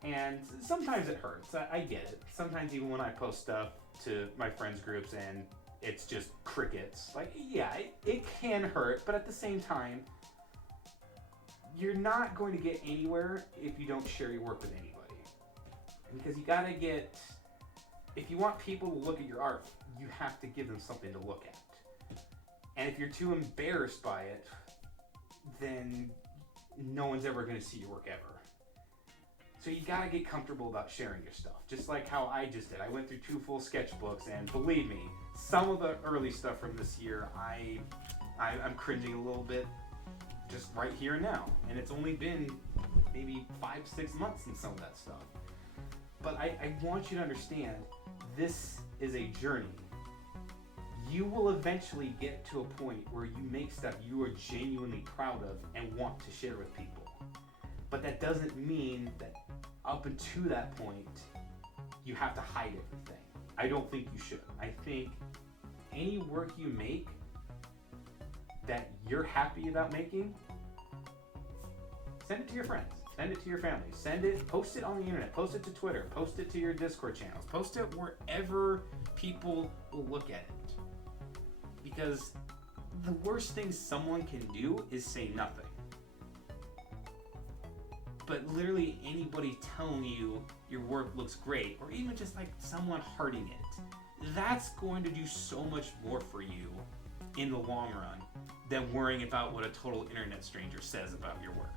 And sometimes it hurts, I get it. Sometimes even when I post stuff to my friends groups and it's just crickets, like, yeah, it can hurt, but at the same time, you're not going to get anywhere if you don't share your work with anybody. Because you gotta if you want people to look at your art, you have to give them something to look at. And if you're too embarrassed by it, then no one's ever gonna see your work ever. So you gotta get comfortable about sharing your stuff. Just like how I just did. I went through 2 full sketchbooks, and believe me, some of the early stuff from this year, I'm cringing a little bit just right here and now. And it's only been maybe 5-6 months since some of that stuff. But I want you to understand, this is a journey. You will eventually get to a point where you make stuff you are genuinely proud of and want to share with people. But that doesn't mean that up until that point, you have to hide everything. I don't think you should. I think any work you make that you're happy about making, send it to your friends, send it to your family, post it on the internet, post it to Twitter, post it to your Discord channels, post it wherever people will look at it. Because the worst thing someone can do is say nothing. But literally anybody telling you your work looks great, or even just like someone hearting it, that's going to do so much more for you in the long run than worrying about what a total internet stranger says about your work.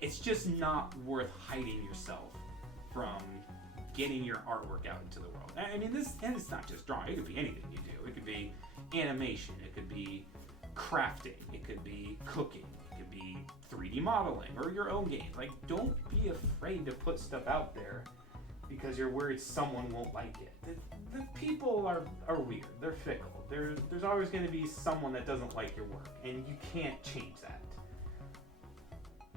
It's just not worth hiding yourself from getting your artwork out into the world. I mean, and it's not just drawing. It could be anything you do. It could be animation. It could be crafting. It could be cooking. It could be 3D modeling or your own games. Like, don't be afraid to put stuff out there because you're worried someone won't like it. The people are weird. They're fickle. There's always going to be someone that doesn't like your work, and you can't change that.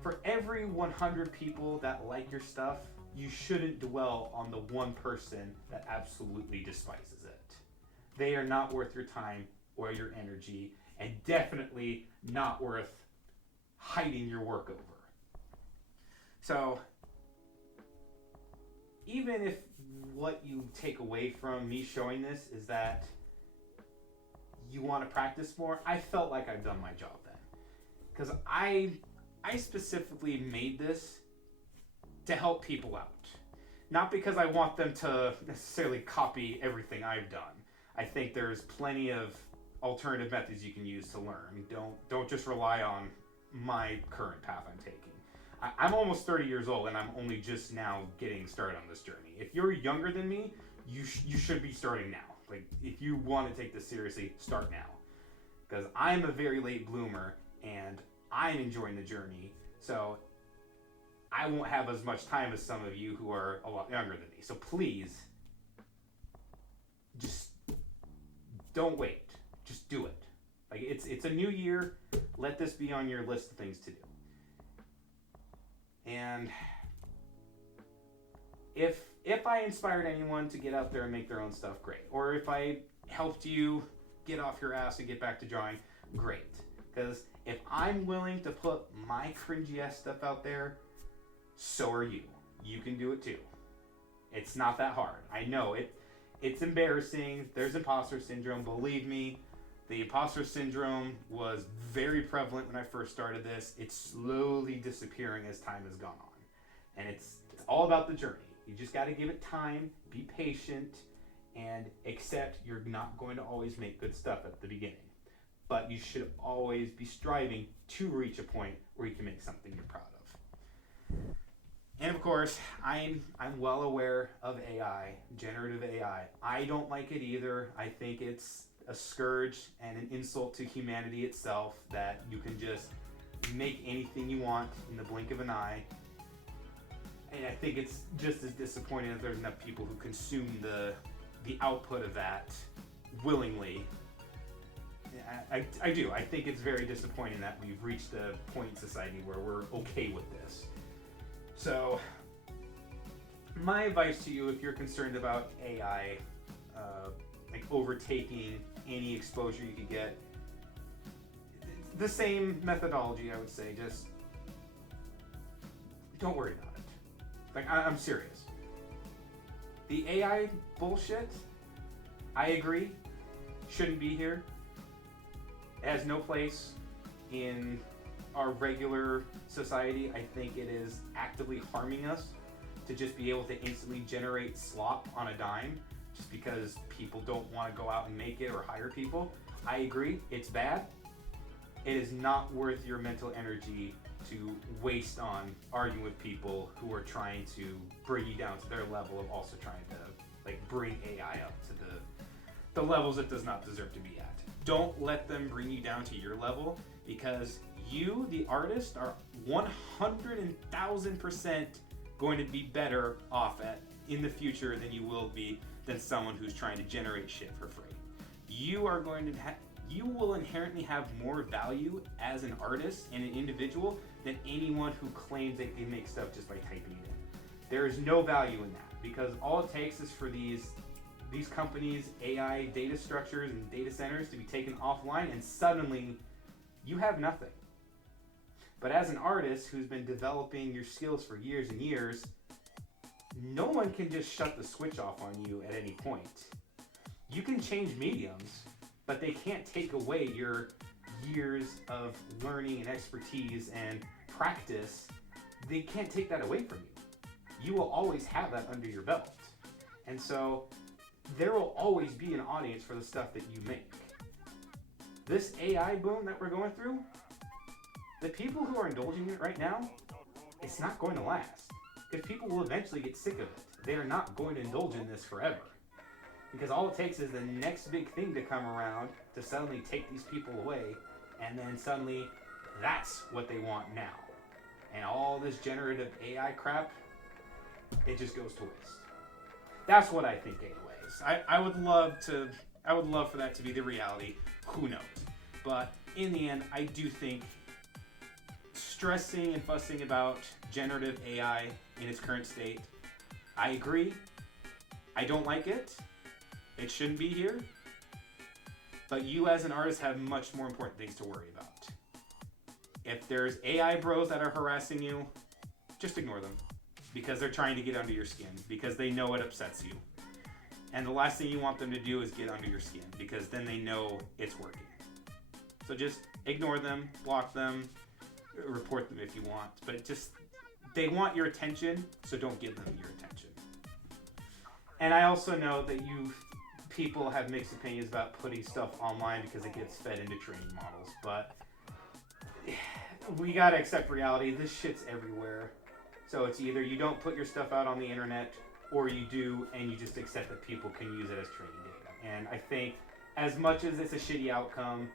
For every 100 people that like your stuff, you shouldn't dwell on the one person that absolutely despises it. They are not worth your time or your energy, and definitely not worth hiding your work over. So, even if what you take away from me showing this is that you want to practice more, I felt like I've done my job then. Because I specifically made this to help people out. Not because I want them to necessarily copy everything I've done. I think there's plenty of alternative methods you can use to learn. Don't just rely on my current path I'm taking. I'm almost 30 years old and I'm only just now getting started on this journey. If you're younger than me, you should be starting now. Like, if you want to take this seriously, start now. Because I'm a very late bloomer and I'm enjoying the journey. So I won't have as much time as some of you who are a lot younger than me. So please, just don't wait. Just do it. Like, it's a new year. Let this be on your list of things to do. And if I inspired anyone to get out there and make their own stuff, great. Or if I helped you get off your ass and get back to drawing, great. Because if I'm willing to put my cringy ass stuff out there, so are you. You can do it too. It's not that hard. I know it's embarrassing. There's imposter syndrome. Believe me, the imposter syndrome was very prevalent when I first started this. It's slowly disappearing as time has gone on. And it's all about the journey. You just got to give it time, be patient, and accept you're not going to always make good stuff at the beginning. But you should always be striving to reach a point where you can make something you're proud of. And of course, I'm well aware of AI, generative AI. I don't like it either. I think it's a scourge and an insult to humanity itself that you can just make anything you want in the blink of an eye. And I think it's just as disappointing that there's enough people who consume the output of that willingly. I do. I think it's very disappointing that we've reached a point in society where we're okay with this. So, my advice to you, if you're concerned about AI, like overtaking any exposure you could get, the same methodology, I would say. Just don't worry about it. Like, I'm serious. The AI bullshit, I agree, shouldn't be here. It has no place in our regular society. I think it is actively harming us to just be able to instantly generate slop on a dime just because people don't want to go out and make it or hire people. I agree, it's bad. It is not worth your mental energy to waste on arguing with people who are trying to bring you down to their level of also trying to like bring AI up to the levels it does not deserve to be at. Don't let them bring you down to your level, because you, the artist, are 100,000% going to be better off in the future than you will be than someone who's trying to generate shit for free. You will inherently have more value as an artist and an individual than anyone who claims that they make stuff just by typing it in. There is no value in that, because all it takes is for these companies' AI data structures and data centers to be taken offline, and suddenly you have nothing. But as an artist who's been developing your skills for years and years, no one can just shut the switch off on you at any point. You can change mediums, but they can't take away your years of learning and expertise and practice. They can't take that away from you. You will always have that under your belt. And so there will always be an audience for the stuff that you make. This AI boom that we're going through, the people who are indulging in it right now, it's not going to last. Because people will eventually get sick of it. They are not going to indulge in this forever. Because all it takes is the next big thing to come around to suddenly take these people away, and then suddenly that's what they want now. And all this generative AI crap, it just goes to waste. That's what I think anyways. I would love for that to be the reality. Who knows? But in the end, I do think stressing and fussing about generative AI in its current state, I agree. I don't like it. It shouldn't be here. But you as an artist have much more important things to worry about. If there's AI bros that are harassing you, just ignore them. Because they're trying to get under your skin. Because they know it upsets you. And the last thing you want them to do is get under your skin. Because then they know it's working. So just ignore them, block them, report them if you want. But just, they want your attention, so don't give them your attention. And I also know that people have mixed opinions about putting stuff online because it gets fed into training models. But we gotta accept reality. This shit's everywhere. So it's either you don't put your stuff out on the internet, or you do and you just accept that people can use it as training data. And I think as much as it's a shitty outcome,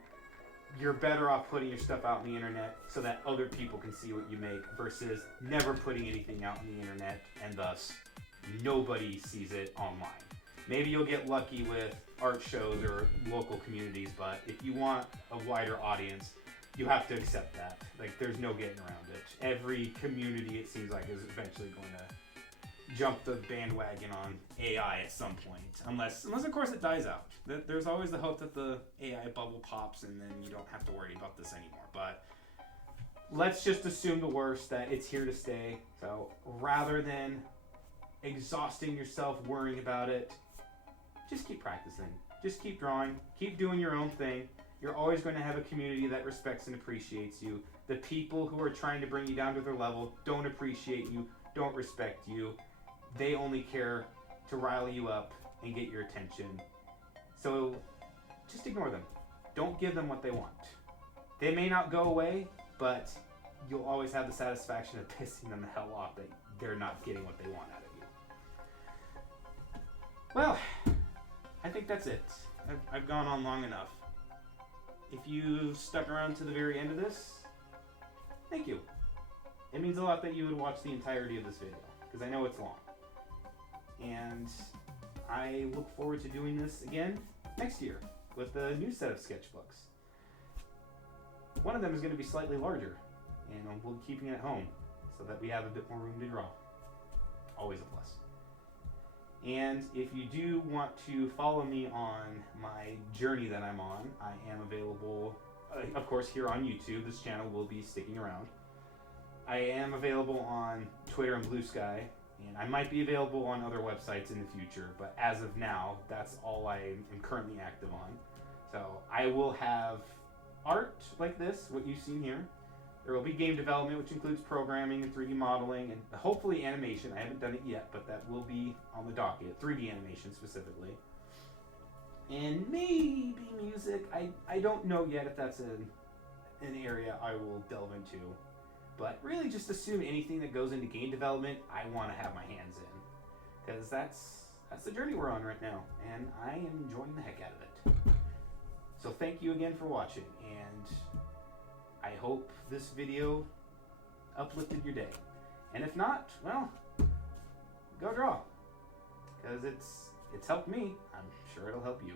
you're better off putting your stuff out on the internet so that other people can see what you make versus never putting anything out on the internet and thus nobody sees it online. Maybe you'll get lucky with art shows or local communities, but if you want a wider audience, you have to accept that. Like, there's no getting around it. Every community, it seems like, is eventually going to jump the bandwagon on AI at some point. Unless of course, it dies out. There's always the hope that the AI bubble pops and then you don't have to worry about this anymore. But let's just assume the worst, that it's here to stay. So rather than exhausting yourself worrying about it, just keep practicing. Just keep drawing. Keep doing your own thing. You're always going to have a community that respects and appreciates you. The people who are trying to bring you down to their level don't appreciate you, don't respect you. They only care to rile you up and get your attention. So just ignore them. Don't give them what they want. They may not go away, but you'll always have the satisfaction of pissing them the hell off that they're not getting what they want out of you. Well, I think that's it. I've gone on long enough. If you stuck around to the very end of this, thank you. It means a lot that you would watch the entirety of this video, because I know it's long. And I look forward to doing this again next year with a new set of sketchbooks. One of them is going to be slightly larger, and we'll be keeping it at home so that we have a bit more room to draw. Always a plus. And if you do want to follow me on my journey that I'm on, I am available, of course, here on YouTube. This channel will be sticking around. I am available on Twitter and Blue Sky, and I might be available on other websites in the future, but as of now, that's all I am currently active on. So I will have art like this, what you've seen here. There will be game development, which includes programming and 3D modeling, and hopefully animation. I haven't done it yet, but that will be on the docket. 3D animation specifically. And maybe music. I don't know yet if that's an area I will delve into. But really just assume anything that goes into game development, I want to have my hands in. Because that's the journey we're on right now, and I am enjoying the heck out of it. So thank you again for watching, and I hope this video uplifted your day. And if not, well, go draw. Because it's helped me. I'm sure it'll help you.